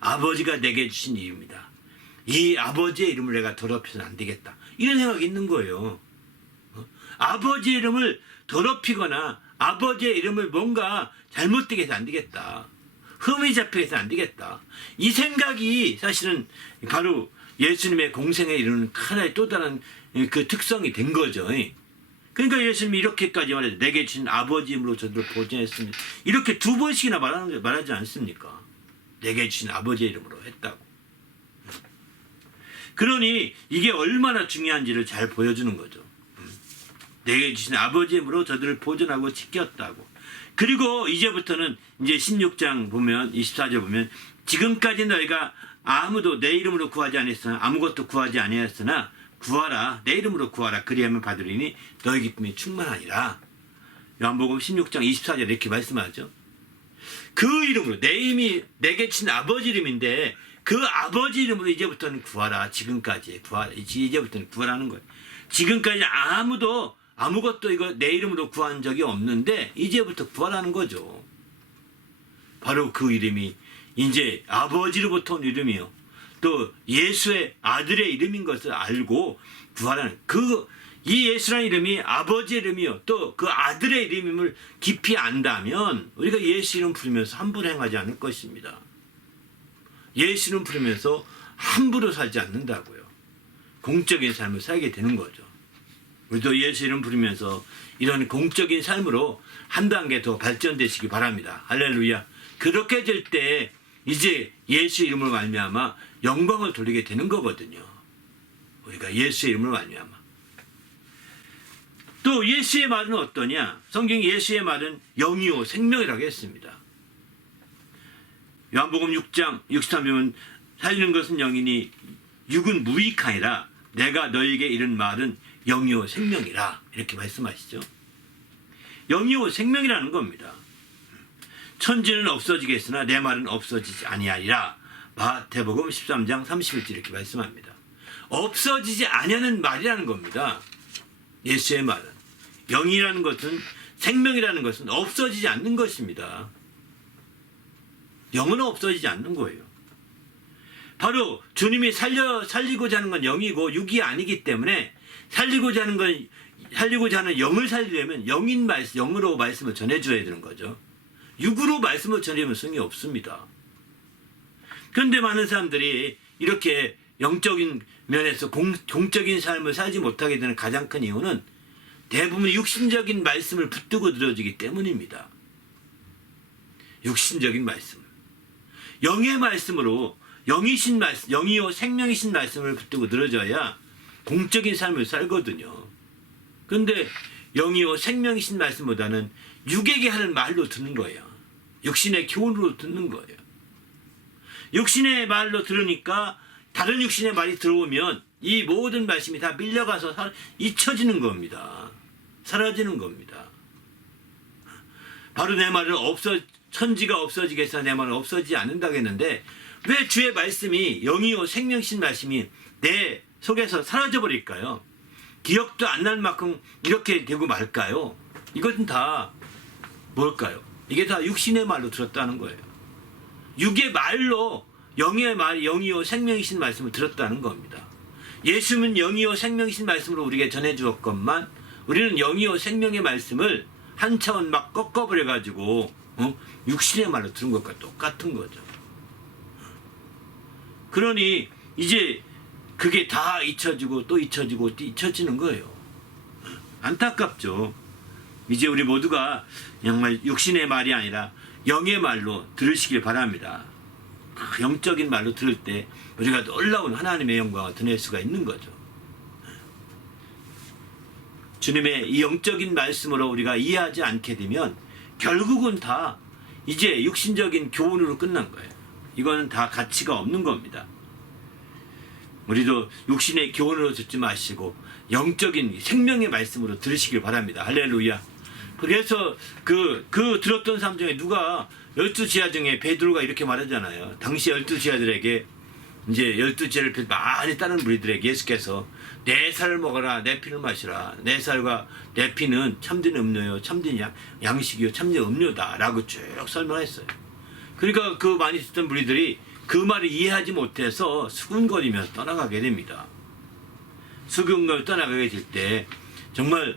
아버지가 내게 주신 이름이다. 이 아버지의 이름을 내가 더럽혀서는 안 되겠다. 이런 생각이 있는 거예요. 아버지의 이름을 더럽히거나 아버지의 이름을 뭔가 잘못되게 해서 안 되겠다. 흠이 잡히게 해서 안 되겠다. 이 생각이 사실은 바로 예수님의 공생에 이르는 하나의 또 다른 그 특성이 된 거죠. 그러니까 예수님이 이렇게까지 말해요. 내게 주신 아버지 이름으로 저들을 보존했습니다. 이렇게 두 번씩이나 말하지 않습니까? 내게 주신 아버지 이름으로 했다고. 그러니 이게 얼마나 중요한지를 잘 보여주는 거죠. 내게 주신 아버지 이름으로 저들을 보존하고 지켰다고. 그리고 이제부터는 이제 16장 보면 24절 보면 지금까지 너희가 아무도 내 이름으로 구하지 아니했으나 아무것도 구하지 아니하였으나 구하라 내 이름으로 구하라 그리하면 받으리니 너희 기쁨이 충만하니라. 요한복음 16장 24절 이렇게 말씀하죠. 그 이름으로 내 이름이 내게 친 아버지 이름인데 그 아버지 이름으로 이제부터는 구하라. 지금까지 구하라. 이제부터는 구하라는 거예요. 지금까지 아무것도 이거 내 이름으로 구한 적이 없는데 이제부터 구하라는 거죠. 바로 그 이름이 이제 아버지로부터 온 이름이요. 또 예수의 아들의 이름인 것을 알고 구하라는 이 예수라는 이름이 아버지의 이름이요. 또 그 아들의 이름임을 깊이 안다면 우리가 예수 이름 부르면서 함부로 행하지 않을 것입니다. 예수는 부르면서 함부로 살지 않는다고요. 공적인 삶을 살게 되는 거죠. 우리도 예수 이름 부르면서 이런 공적인 삶으로 한 단계 더 발전되시기 바랍니다. 할렐루야. 그렇게 될 때 이제 예수 이름으로 말미암아 영광을 돌리게 되는 거거든요. 우리가 예수 이름으로 말미암아. 또 예수의 말은 어떠냐? 성경 예수의 말은 영이요 생명이라고 했습니다. 요한복음 6장 63절은 살리는 것은 영이니 육은 무익하니라. 내가 너에게 이른 말은 영이요 생명이라. 이렇게 말씀하시죠. 영이요 생명이라는 겁니다. 천지는 없어지겠으나 내 말은 없어지지 아니하리라. 마태복음 13장 31절 이렇게 말씀합니다. 없어지지 아니하는 말이라는 겁니다. 예수의 말은. 영이라는 것은, 생명이라는 것은 없어지지 않는 것입니다. 영은 없어지지 않는 거예요. 바로 주님이 살리고자 하는 건 영이고 육이 아니기 때문에 살리고자 하는 영을 살리려면 영인 말씀, 영으로 말씀을 전해줘야 되는 거죠. 육으로 말씀을 전하면 성이 없습니다. 그런데 많은 사람들이 이렇게 영적인 면에서 공적인 삶을 살지 못하게 되는 가장 큰 이유는 대부분 육신적인 말씀을 붙들고 늘어지기 때문입니다. 육신적인 말씀. 영의 말씀으로 영이신 말씀, 영이요 생명이신 말씀을 붙들고 늘어져야 공적인 삶을 살거든요. 그런데 영이요 생명이신 말씀보다는 육에게 하는 말로 듣는 거예요. 육신의 교훈으로 듣는 거예요. 육신의 말로 들으니까 다른 육신의 말이 들어오면 이 모든 말씀이 다 밀려가서 잊혀지는 겁니다. 사라지는 겁니다. 바로 내 말은 천지가 없어지겠어 내 말은 없어지지 않는다고 했는데 왜 주의 말씀이 영이요 생명신 말씀이 내 속에서 사라져버릴까요? 기억도 안 날 만큼 이렇게 되고 말까요? 이것은 다 뭘까요? 이게 다 육신의 말로 들었다는 거예요. 육의 말로 영의 말, 영이요 생명이신 말씀을 들었다는 겁니다. 예수는 영이요 생명이신 말씀으로 우리에게 전해주었건만 우리는 영이요 생명의 말씀을 한 차원 막 꺾어버려가지고 육신의 말로 들은 것과 똑같은 거죠. 그러니 이제 그게 다 잊혀지고 또 잊혀지고 또 잊혀지는 거예요. 안타깝죠. 이제 우리 모두가 정말 육신의 말이 아니라 영의 말로 들으시길 바랍니다. 그 영적인 말로 들을 때 우리가 놀라운 하나님의 영광을 드러낼 수가 있는 거죠. 주님의 이 영적인 말씀으로 우리가 이해하지 않게 되면 결국은 다 이제 육신적인 교훈으로 끝난 거예요. 이거는 다 가치가 없는 겁니다. 우리도 육신의 교훈으로 듣지 마시고 영적인 생명의 말씀으로 들으시길 바랍니다. 할렐루야. 그래서 그 들었던 사람 중에 누가 12지하 중에 베드로가 이렇게 말하잖아요. 당시 12지하들에게 이제 12지하를 많이 따르는 무리들에게 예수께서 내 살을 먹어라 내 피를 마시라 내 살과 내 피는 참된 음료요 참된 양식이요 참된 음료다 라고 쭉 설명했어요. 그러니까 그 많이 듣던 무리들이 그 말을 이해하지 못해서 수군거리면서 떠나가게 됩니다. 수군거리 떠나가게 될 때 정말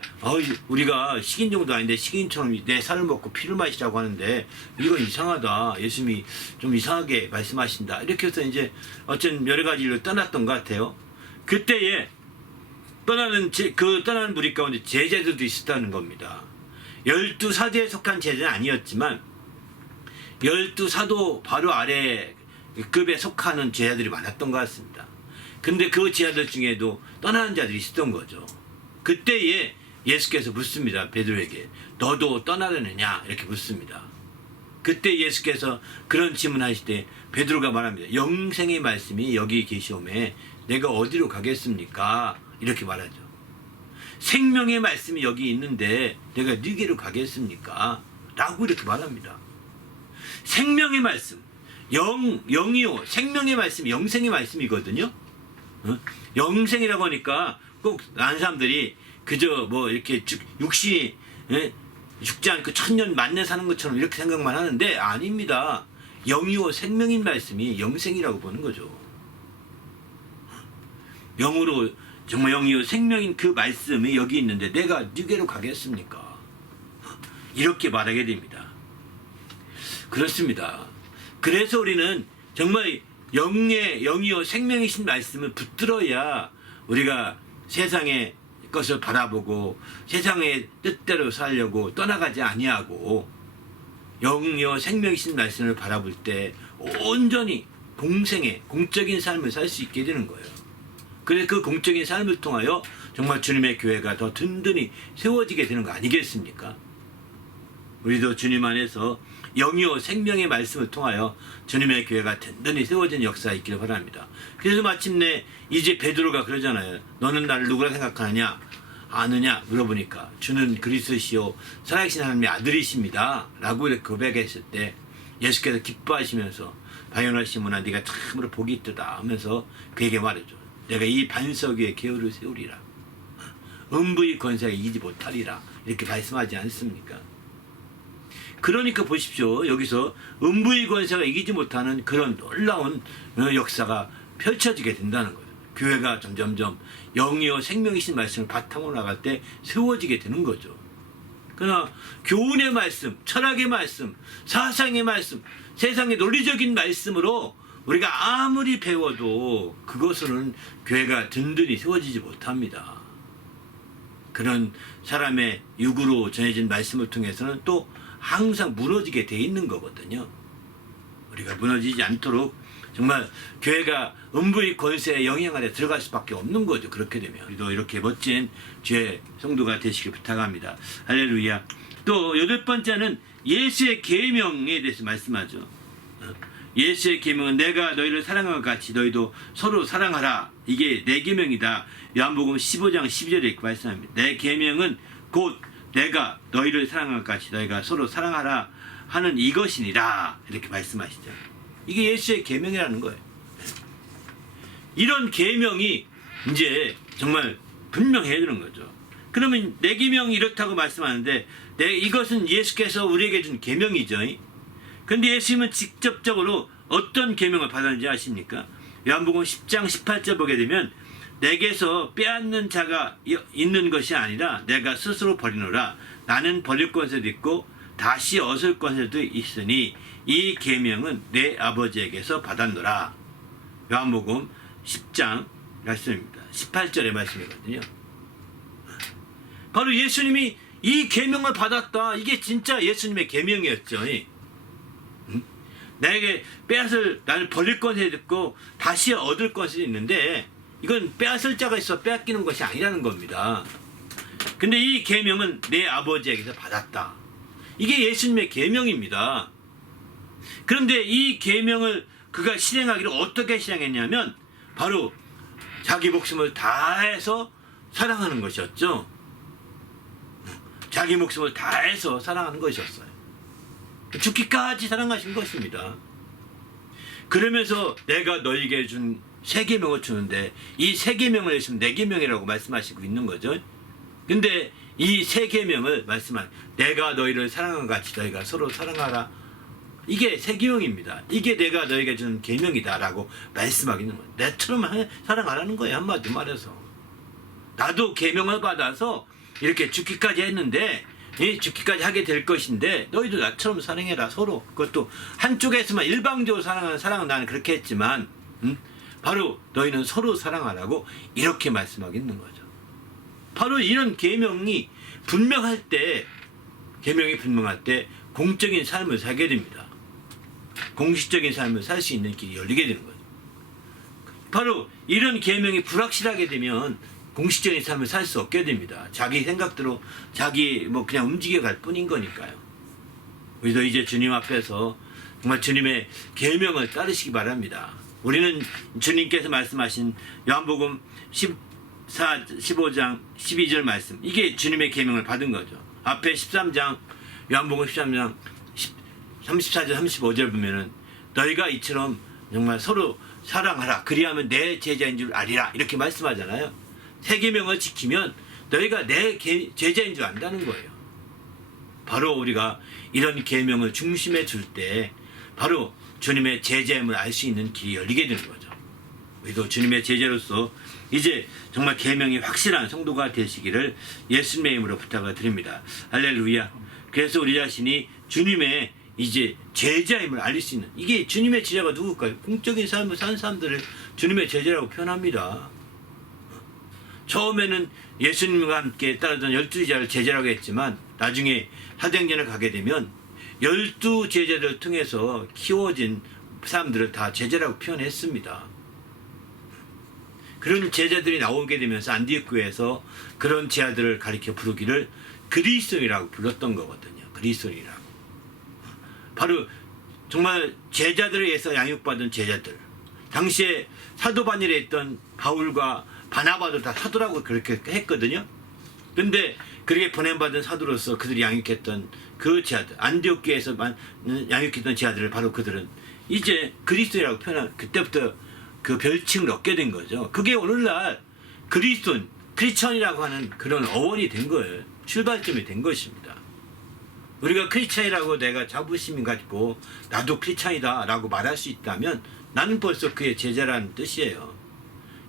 우리가 식인종도 아닌데 식인처럼 내 살을 먹고 피를 마시라고 하는데 이건 이상하다. 예수님이 좀 이상하게 말씀하신다. 이렇게 해서 이제 어쩐 여러 가지 일로 떠났던 것 같아요. 그때에 떠나는 무리 가운데 제자들도 있었다는 겁니다. 12사도에 속한 제자는 아니었지만 12사도 바로 아래 급에 속하는 제자들이 많았던 것 같습니다. 근데 그 제자들 중에도 떠나는 자들이 있었던 거죠. 그때에 예수께서 묻습니다. 베드로에게 너도 떠나려느냐 이렇게 묻습니다. 그때 예수께서 그런 질문하실 때 베드로가 말합니다. 영생의 말씀이 여기 계시오매 내가 어디로 가겠습니까? 이렇게 말하죠. 생명의 말씀이 여기 있는데 내가 네게로 가겠습니까? 라고 이렇게 말합니다. 생명의 말씀 영이요 생명의 말씀 영생의 말씀이거든요. 영생이라고 하니까 꼭 아는 사람들이 그저 뭐 이렇게 육신이 죽지 않고 천년 만년 사는 것처럼 이렇게 생각만 하는데 아닙니다. 영이요 생명인 말씀이 영생이라고 보는 거죠. 영으로 정말 영이요 생명인 그 말씀이 여기 있는데 내가 네게로 가겠습니까? 이렇게 말하게 됩니다. 그렇습니다. 그래서 우리는 정말 영이요 생명이신 말씀을 붙들어야 우리가 세상의 것을 바라보고 세상의 뜻대로 살려고 떠나가지 아니하고 영이요 생명이신 말씀을 바라볼 때 온전히 공적인 삶을 살 수 있게 되는 거예요. 그래서 그 공적인 삶을 통하여 정말 주님의 교회가 더 든든히 세워지게 되는 거 아니겠습니까? 우리도 주님 안에서 영이요 생명의 말씀을 통하여 주님의 교회가 든든히 세워지는 역사가 있기를 바랍니다. 그래서 마침내 이제 베드로가 그러잖아요. 너는 나를 누구라 생각하느냐? 아느냐? 물어보니까 주는 그리스도시요 살아계신 하나님의 아들이십니다 라고 이렇게 고백했을 때 예수께서 기뻐하시면서 바요나 시몬아 네가 참으로 복이 있도다 하면서 그에게 말해줘. 내가 이 반석 위에 계율을 세우리라. 음부의 권세가 이기지 못하리라. 이렇게 말씀하지 않습니까? 그러니까 보십시오. 여기서 음부의 권세가 이기지 못하는 그런 놀라운 역사가 펼쳐지게 된다는 거예요. 교회가 점점점 영이요 생명이신 말씀을 바탕으로 나갈 때 세워지게 되는 거죠. 그러나 교훈의 말씀, 철학의 말씀, 사상의 말씀, 세상의 논리적인 말씀으로 우리가 아무리 배워도 그것으로는 교회가 든든히 세워지지 못합니다. 그런 사람의 육으로 전해진 말씀을 통해서는 또 항상 무너지게 돼 있는 거거든요. 우리가 무너지지 않도록 정말 교회가 음부의 권세의 영향 아래 들어갈 수밖에 없는 거죠. 그렇게 되면 우리도 이렇게 멋진 주의 성도가 되시길 부탁합니다. 할렐루야. 또 8번째는 예수의 계명에 대해서 말씀하죠. 예수의 계명은 내가 너희를 사랑한 것 같이 너희도 서로 사랑하라. 이게 내 계명이다. 요한복음 15장 12절에 이렇게 말씀합니다. 내 계명은 곧 내가 너희를 사랑한 것 같이 너희가 서로 사랑하라 하는 이것이니라. 이렇게 말씀하시죠. 이게 예수의 계명이라는 거예요. 이런 계명이 이제 정말 분명해야 되는 거죠. 그러면 내 계명이 이렇다고 말씀하는데 이것은 예수께서 우리에게 준 계명이죠. 그런데 예수님은 직접적으로 어떤 계명을 받았는지 아십니까? 요한복음 10장 18절 보게 되면 내게서 빼앗는 자가 있는 것이 아니라 내가 스스로 버리노라. 나는 버릴 권세도 있고 다시 얻을 권세도 있으니 이 계명은 내 아버지에게서 받았노라. 요한복음 10장 말씀입니다. 18절의 말씀이거든요. 바로 예수님이 이 계명을 받았다. 이게 진짜 예수님의 계명이었죠. 나에게 나를 버릴 권세도 있고 다시 얻을 권세도 있는데 이건 빼앗을 자가 있어 빼앗기는 것이 아니라는 겁니다. 근데 이 계명은 내 아버지에게서 받았다. 이게 예수님의 계명입니다. 그런데 이 계명을 그가 실행하기를 어떻게 실행했냐면 바로 자기 목숨을 다해서 사랑하는 것이었죠. 자기 목숨을 다해서 사랑하는 것이었어요. 죽기까지 사랑하신 것입니다. 그러면서 내가 너에게 준 새 계명을 주는데 이 새 계명을 예수님 내 계명이라고 말씀하시고 있는 거죠. 근데 이 새 계명을 말씀한 내가 너희를 사랑한 것 같이 너희가 서로 사랑하라. 이게 새 계명입니다. 이게 내가 너에게 준 계명이다라고 말씀하고 있는 거예요. 내처럼 사랑하라는 거예요. 한마디 말해서. 나도 계명을 받아서 이렇게 죽기까지 했는데 죽기까지 하게 될 것인데 너희도 나처럼 사랑해라. 서로. 그것도 한쪽에서만 일방적으로 사랑하는 사랑은 나는 그렇게 했지만 바로 너희는 서로 사랑하라고 이렇게 말씀하고 있는 거죠. 바로 이런 계명이 분명할 때 공적인 삶을 살게 됩니다. 공식적인 삶을 살 수 있는 길이 열리게 되는 거죠. 바로 이런 계명이 불확실하게 되면 공식적인 삶을 살 수 없게 됩니다. 자기 생각대로 그냥 움직여갈 뿐인 거니까요. 우리도 이제 주님 앞에서 정말 주님의 계명을 따르시기 바랍니다. 우리는 주님께서 말씀하신 요한복음 15장 12절 말씀, 이게 주님의 계명을 받은 거죠. 앞에 13장 요한복음 13장 34절 35절 보면은 너희가 이처럼 정말 서로 사랑하라. 그리하면 내 제자인 줄 아리라. 이렇게 말씀하잖아요. 새 계명을 지키면 너희가 내 제자인 줄 안다는 거예요. 바로 우리가 이런 계명을 중심에 둘 때 바로 주님의 제자임을 알 수 있는 길이 열리게 되는 거죠. 우리도 주님의 제자로서 이제 정말 계명이 확실한 성도가 되시기를 예수님의 이름으로 부탁을 드립니다. 할렐루야. 그래서 우리 자신이 주님의 이제 제자임을 알릴 수 있는, 이게 주님의 제자가 누굴까요? 공적인 삶을 사는 사람들을 주님의 제자라고 표현합니다. 처음에는 예수님과 함께 따르던 12제자를 제자라고 했지만 나중에 사도행전을 가게 되면 12제자를 통해서 키워진 사람들을 다 제자라고 표현했습니다. 그런 제자들이 나오게 되면서 안디옥 교회에서 그런 제자들을 가리켜 부르기를 그리스도인이라고 불렀던 거거든요. 그리스도인이라고. 바로 정말 제자들에 의해서 양육받은 제자들. 당시에 사도반일에 있던 바울과 바나바도 다 사도라고 그렇게 했거든요. 근데 그렇게 보냄받은 사도로서 그들이 양육했던 그 제자들, 안디옥 교회에서 양육했던 제자들을 바로 그들은 이제 그리스도라고 표현한, 그때부터 그 별칭을 얻게 된 거죠. 그게 오늘날 그리스도인, 크리스천이라고 하는 그런 어원이 된 거예요. 출발점이 된 것입니다. 우리가 크리스천이라고 내가 자부심이 갖고 나도 크리스천이다 라고 말할 수 있다면 나는 벌써 그의 제자라는 뜻이에요.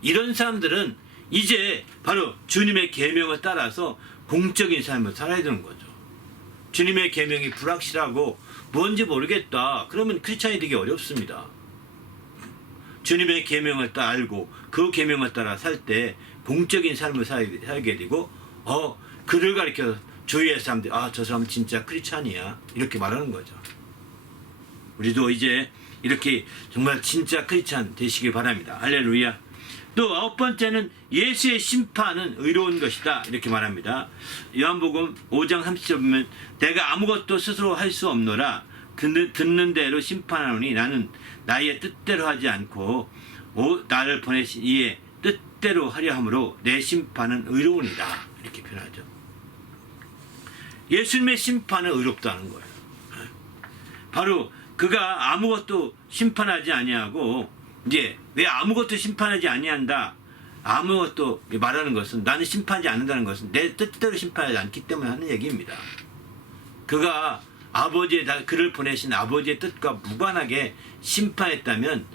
이런 사람들은 이제 바로 주님의 계명을 따라서 공적인 삶을 살아야 되는 거죠. 주님의 계명이 불확실하고 뭔지 모르겠다, 그러면 크리스천이 되기 어렵습니다. 주님의 계명을 딱 알고 그 계명을 따라 살 때 공적인 삶을 살게 되고, 그를 가리켜 주위의 사람들이 저 사람 진짜 크리스찬이야 이렇게 말하는 거죠. 우리도 이제 이렇게 정말 진짜 크리스찬 되시길 바랍니다. 할렐루야. 또 9번째는 예수의 심판은 의로운 것이다 이렇게 말합니다. 요한복음 5장 30절 보면 내가 아무것도 스스로 할 수 없노라 듣는 대로 심판하노니 나는 나의 뜻대로 하지 않고 나를 보내신 이의 뜻대로 하려 함으로 내 심판은 의로우니라 이렇게 표현하죠. 예수님의 심판은 의롭다는 거예요. 바로 그가 아무것도 심판하지 아니하고, 이제 왜 아무것도 심판하지 아니한다, 아무것도 말하는 것은, 나는 심판하지 않는다는 것은 내 뜻대로 심판하지 않기 때문에 하는 얘기입니다. 그가 그를 보내신 아버지의 뜻과 무관하게 심판했다면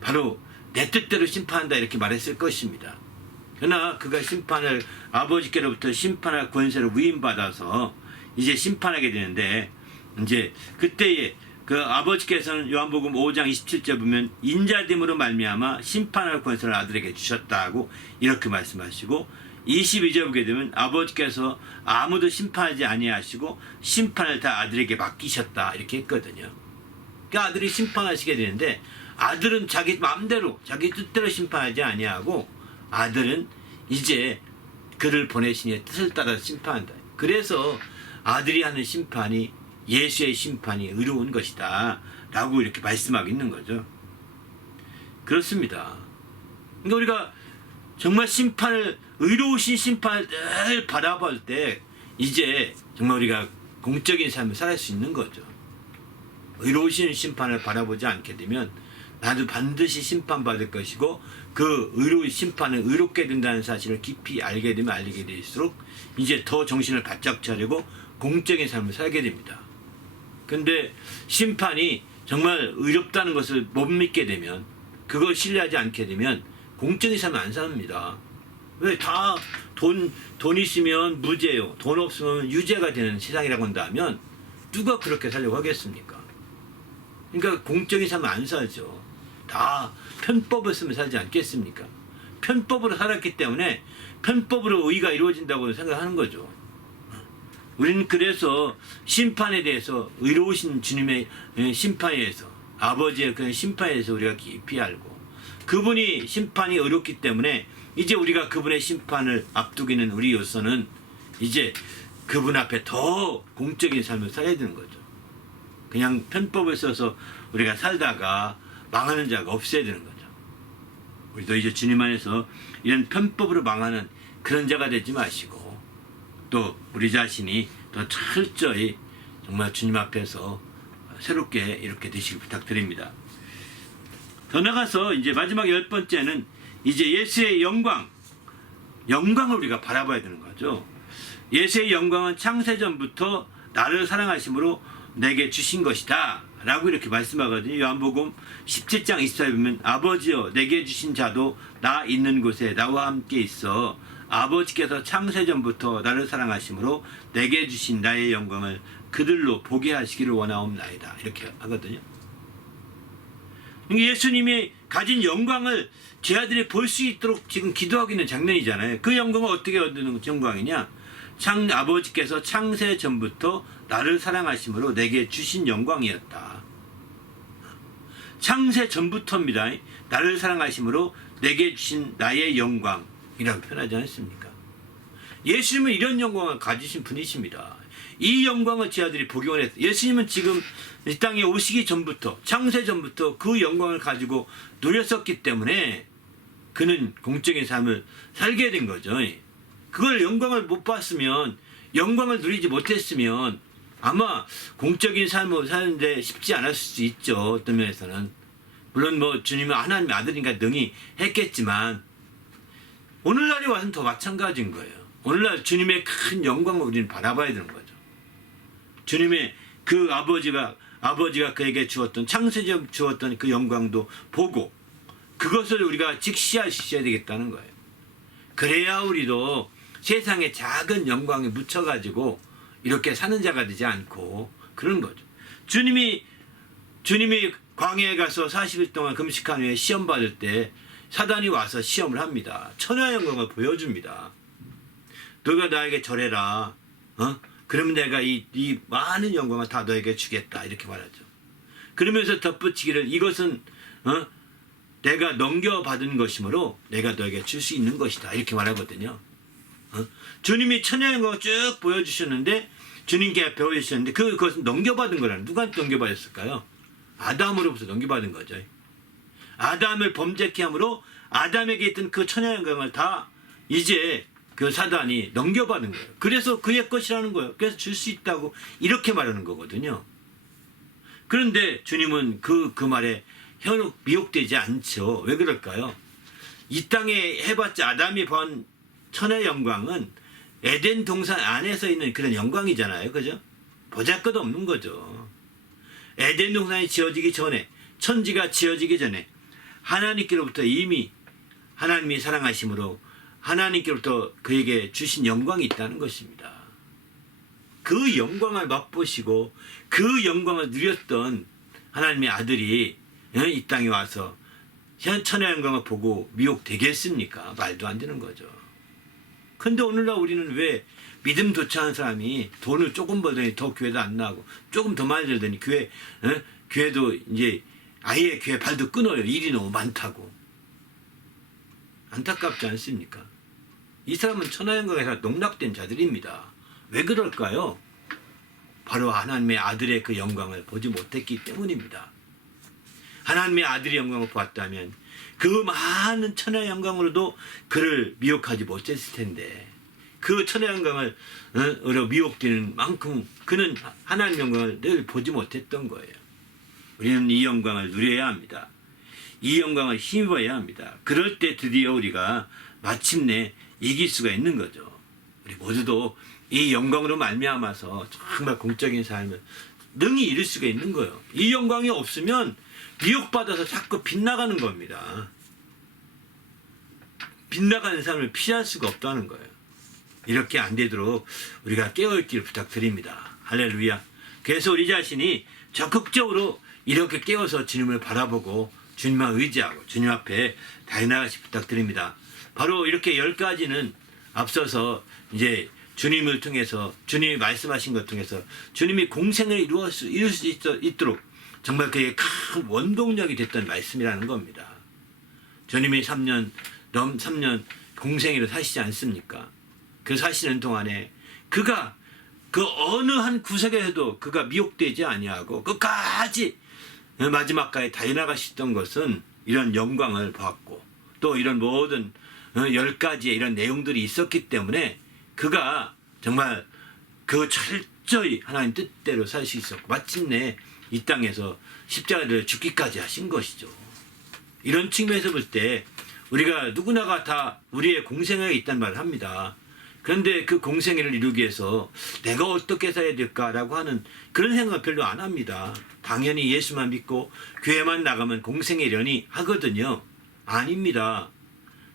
바로 내 뜻대로 심판한다 이렇게 말했을 것입니다. 그러나 그가 심판을, 아버지께로부터 심판할 권세를 위임받아서 이제 심판하게 되는데, 이제 그때에 그 아버지께서는 요한복음 5장 27절 보면 인자됨으로 말미암아 심판할 권세를 아들에게 주셨다고 이렇게 말씀하시고, 22절 보게 되면 아버지께서 아무도 심판하지 아니하시고 심판을 다 아들에게 맡기셨다 이렇게 했거든요. 그러니까 아들이 심판하시게 되는데, 아들은 자기 마음대로 자기 뜻대로 심판하지 아니하고 아들은 이제 그를 보내신 이의 뜻을 따라 심판한다. 그래서 아들이 하는 심판이, 예수의 심판이 의로운 것이다 라고 이렇게 말씀하고 있는 거죠. 그렇습니다. 그러니까 우리가 정말 의로우신 심판을 늘 바라볼 때 이제 정말 우리가 공적인 삶을 살 수 있는 거죠. 의로우신 심판을 바라보지 않게 되면 나도 반드시 심판받을 것이고, 그 의로운 심판은 의롭게 된다는 사실을 깊이 알게 되면 알게 될수록 이제 더 정신을 바짝 차리고 공적인 삶을 살게 됩니다. 근데 심판이 정말 의롭다는 것을 못 믿게 되면, 그걸 신뢰하지 않게 되면 공적인 삶을 안 삽니다. 왜? 다 돈 있으면 무죄요, 돈 없으면 유죄가 되는 세상이라고 한다면 누가 그렇게 살려고 하겠습니까? 그러니까 공적인 삶을 안 살죠. 다 편법을 쓰면 살지 않겠습니까? 편법으로 살았기 때문에 편법으로 의가 이루어진다고 생각하는 거죠. 우리는 그래서 심판에 대해서, 의로우신 주님의 심판에 대해서, 아버지의 그 심판에 대해서 우리가 깊이 알고, 그분이 심판이 의롭기 때문에 이제 우리가 그분의 심판을 앞두기는 우리로서는 이제 그분 앞에 더 공적인 삶을 살아야 되는 거죠. 그냥 편법을 써서 우리가 살다가 망하는 자가 없어야 되는 거죠. 우리도 이제 주님 안에서 이런 편법으로 망하는 그런 자가 되지 마시고, 또 우리 자신이 더 철저히 정말 주님 앞에서 새롭게 이렇게 되시길 부탁드립니다. 더 나가서 이제 마지막 10번째는 이제 예수의 영광을 우리가 바라봐야 되는 거죠. 예수의 영광은 창세전부터 나를 사랑하심으로 내게 주신 것이다 라고 이렇게 말씀하거든요. 요한복음 17장 24절에 보면 아버지여 내게 주신 자도 나 있는 곳에 나와 함께 있어 아버지께서 창세전부터 나를 사랑하심으로 내게 주신 나의 영광을 그들로 보게 하시기를 원하옵나이다. 이렇게 하거든요. 예수님이 가진 영광을 제 아들이 볼 수 있도록 지금 기도하고 있는 장면이잖아요. 그 영광을 어떻게 얻는 영광이냐? 아버지께서 창세 전부터 나를 사랑하심으로 내게 주신 영광이었다. 창세 전부터입니다. 나를 사랑하심으로 내게 주신 나의 영광이라고 표현하지 않습니까? 예수님은 이런 영광을 가지신 분이십니다. 이 영광을 제 아들이 보기 원했어요. 예수님은 지금 이 땅에 오시기 전부터, 창세 전부터 그 영광을 가지고 누렸었기 때문에 그는 공적인 삶을 살게 된 거죠. 그걸 영광을 못 봤으면, 영광을 누리지 못했으면 아마 공적인 삶을 사는데 쉽지 않았을 수 있죠. 어떤 면에서는. 물론 뭐 주님은 하나님의 아들이니까 능히 했겠지만 오늘날에 와서는 더 마찬가지인 거예요. 오늘날 주님의 큰 영광을 우리는 바라봐야 되는 거죠. 주님의 그 아버지가 그에게 주었던, 창세전 주었던 그 영광도 보고 그것을 우리가 직시할 수 있어야 되겠다는 거예요. 그래야 우리도 세상의 작은 영광에 묻혀가지고 이렇게 사는 자가 되지 않고 그런 거죠. 주님이 광야에 가서 40일 동안 금식한 후에 시험 받을 때 사단이 와서 시험을 합니다. 천하의 영광을 보여줍니다. 너가 나에게 절해라. 그러면 내가 이 많은 영광을 다 너에게 주겠다. 이렇게 말하죠. 그러면서 덧붙이기를 이것은 내가 넘겨받은 것이므로 내가 너에게 줄 수 있는 것이다. 이렇게 말하거든요. 주님이 천하의 영광을 쭉 보여주셨는데, 주님께 배워주셨는데 그것은 넘겨받은 거라는, 누구한테 넘겨받았을까요? 아담으로부터 넘겨받은 거죠. 아담을 범죄케 함으로 아담에게 있던 그 천하의 영광을 다 이제 그 사단이 넘겨받은 거예요. 그래서 그의 것이라는 거예요. 그래서 줄 수 있다고 이렇게 말하는 거거든요. 그런데 주님은 그 말에 현혹 미혹되지 않죠. 왜 그럴까요? 이 땅에 해봤자 아담이 본 천의 영광은 에덴 동산 안에서 있는 그런 영광이잖아요. 그죠? 보잘것없는 거죠. 에덴 동산이 지어지기 전에, 천지가 지어지기 전에 하나님께로부터 이미 하나님이 사랑하심으로 하나님께로부터 그에게 주신 영광이 있다는 것입니다. 그 영광을 맛보시고 그 영광을 누렸던 하나님의 아들이 이 땅에 와서 천의 영광을 보고 미혹되겠습니까? 말도 안 되는 거죠. 근데 오늘날 우리는 왜 믿음 좋지 않은 사람이 돈을 조금 벌더니 더 교회도 안 나가고, 조금 더 많이 들더니 교회도 이제 아예 교회 발도 끊어요. 일이 너무 많다고. 안타깝지 않습니까? 이 사람은 천하영광에서 농락된 자들입니다. 왜 그럴까요? 바로 하나님의 아들의 그 영광을 보지 못했기 때문입니다. 하나님의 아들의 영광을 보았다면 그 많은 천하의 영광으로도 그를 미혹하지 못했을 텐데, 그 천하의 영광으로 미혹되는 만큼 그는 하나님의 영광을 늘 보지 못했던 거예요. 우리는 이 영광을 누려야 합니다. 이 영광을 힘입어야 합니다. 그럴 때 드디어 우리가 마침내 이길 수가 있는 거죠. 우리 모두도 이 영광으로 말미암아서 정말 공적인 삶을 능히 이룰 수가 있는 거예요. 이 영광이 없으면 미혹받아서 자꾸 빗나가는 겁니다. 빗나가는 삶을 피할 수가 없다는 거예요. 이렇게 안 되도록 우리가 깨어있기를 부탁드립니다. 할렐루야. 그래서 우리 자신이 적극적으로 이렇게 깨어서 주님을 바라보고 주님만 의지하고 주님 앞에 달려나가시 부탁드립니다. 바로 이렇게 10가지는 앞서서 이제 주님을 통해서, 주님이 말씀하신 것 통해서 주님이 공생을 이룰 수 있도록 정말 그의 큰 원동력이 됐던 말씀이라는 겁니다. 주님이 3년 공생애로 사시지 않습니까? 그 사시는 동안에 그가 그 어느 한 구석에서도 그가 미혹되지 아니하고 끝까지 마지막까지 달려나가셨던 것은 이런 영광을 받고 또 이런 모든 10가지의 이런 내용들이 있었기 때문에 그가 정말 그 철저히 하나님 뜻대로 살 수 있었고 마침내 이 땅에서 십자가를 죽기까지 하신 것이죠. 이런 측면에서 볼 때 우리가 누구나가 다 우리의 공생애가 있다는 말을 합니다. 그런데 그 공생애를 이루기 위해서 내가 어떻게 살아야 될까라고 하는 그런 생각을 별로 안 합니다. 당연히 예수만 믿고 교회만 나가면 공생애려니 하거든요. 아닙니다.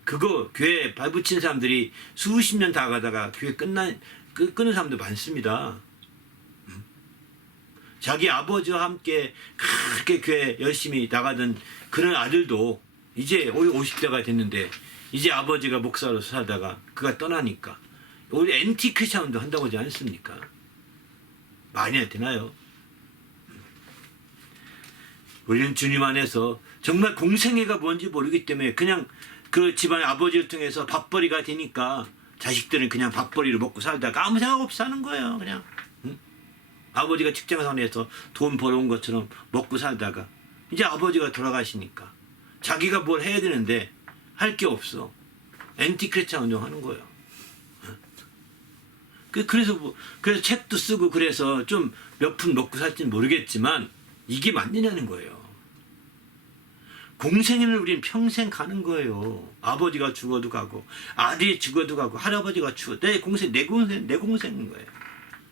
그거 교회 발붙인 사람들이 수십 년 다 가다가 교회 끊는 사람도 많습니다. 자기 아버지와 함께 그렇게 교회 열심히 나가던 그런 아들도 이제 50대가 됐는데 이제 아버지가 목사로 살다가 그가 떠나니까 우리 엔티 크리스천도 한다고 하지 않습니까? 말이 되나요? 우리는 주님 안에서 정말 공생애가 뭔지 모르기 때문에 그냥 그 집안의 아버지를 통해서 밥벌이가 되니까 자식들은 그냥 밥벌이로 먹고 살다가 아무 생각 없이 사는 거예요. 그냥 아버지가 직장생활에서 돈 벌어온 것처럼 먹고 살다가 이제 아버지가 돌아가시니까 자기가 뭘 해야 되는데 할 게 없어. 엔티크리스천 운동하는 거예요. 그래서 책도 쓰고 그래서 좀 몇 푼 먹고 살지는 모르겠지만 이게 맞느냐는 거예요. 공생애는 우리는 평생 가는 거예요. 아버지가 죽어도 가고 아들이 죽어도 가고 할아버지가 죽어도 내 공생인 거예요.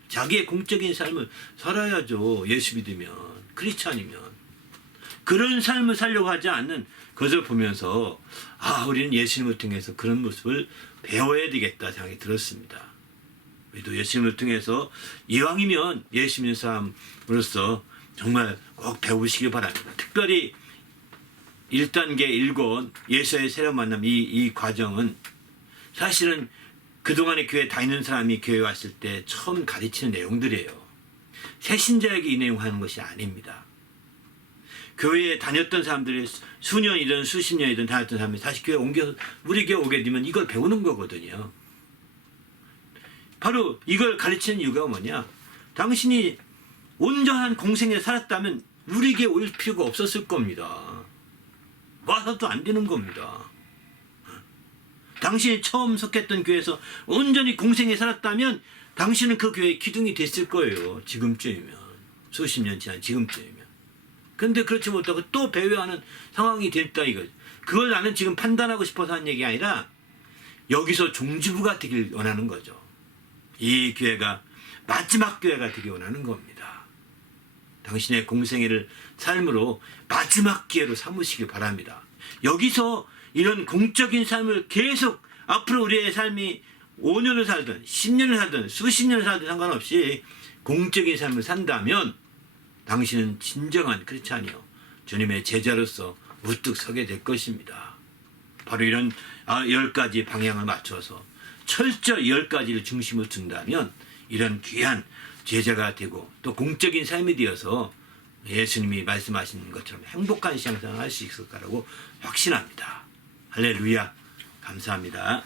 자기의 공적인 삶을 살아야죠. 예수 믿으면, 크리스찬이면. 그런 삶을 살려고 하지 않는 것을 보면서 우리는 예수님을 통해서 그런 모습을 배워야 되겠다 생각이 들었습니다. 우리도 예수님을 통해서 이왕이면 예수 믿는 사람으로서 정말 꼭 배우시기 바랍니다. 특별히 1단계 1권 예수의 새로운 만남 이 과정은 사실은 그동안에 교회 다니는 사람이 교회 왔을 때 처음 가르치는 내용들이에요. 새신자에게 이 내용 하는 것이 아닙니다. 교회에 다녔던 사람들이 수년이든 수십 년이든 다녔던 사람이 다시 교회 우리 교회 오게 되면 이걸 배우는 거거든요. 바로 이걸 가르치는 이유가 뭐냐? 당신이 온전한 공생에 살았다면 우리 교회 올 필요가 없었을 겁니다. 와서도 안 되는 겁니다. 당신이 처음 속했던 교회에서 온전히 공생에 살았다면 당신은 그 교회의 기둥이 됐을 거예요. 지금쯤이면. 수십 년 지난 지금쯤이면. 그런데 그렇지 못하고 또 배회하는 상황이 됐다 이거죠. 그걸 나는 지금 판단하고 싶어서 하는 얘기가 아니라 여기서 종지부가 되길 원하는 거죠. 이 교회가 마지막 교회가 되길 원하는 겁니다. 당신의 공생애를 삶으로 마지막 기회로 삼으시길 바랍니다. 여기서 이런 공적인 삶을 계속 앞으로 우리의 삶이 5년을 살든 10년을 살든 수십 년을 살든 상관없이 공적인 삶을 산다면 당신은 진정한 크리스찬이요 주님의 제자로서 우뚝 서게 될 것입니다. 바로 이런 10가지 방향을 맞춰서 철저히 10가지를 중심을 둔다면 이런 귀한 제자가 되고 또 공적인 삶이 되어서 예수님이 말씀하신 것처럼 행복한 신앙생활을 할 수 있을 거라고 확신합니다. 할렐루야. 감사합니다.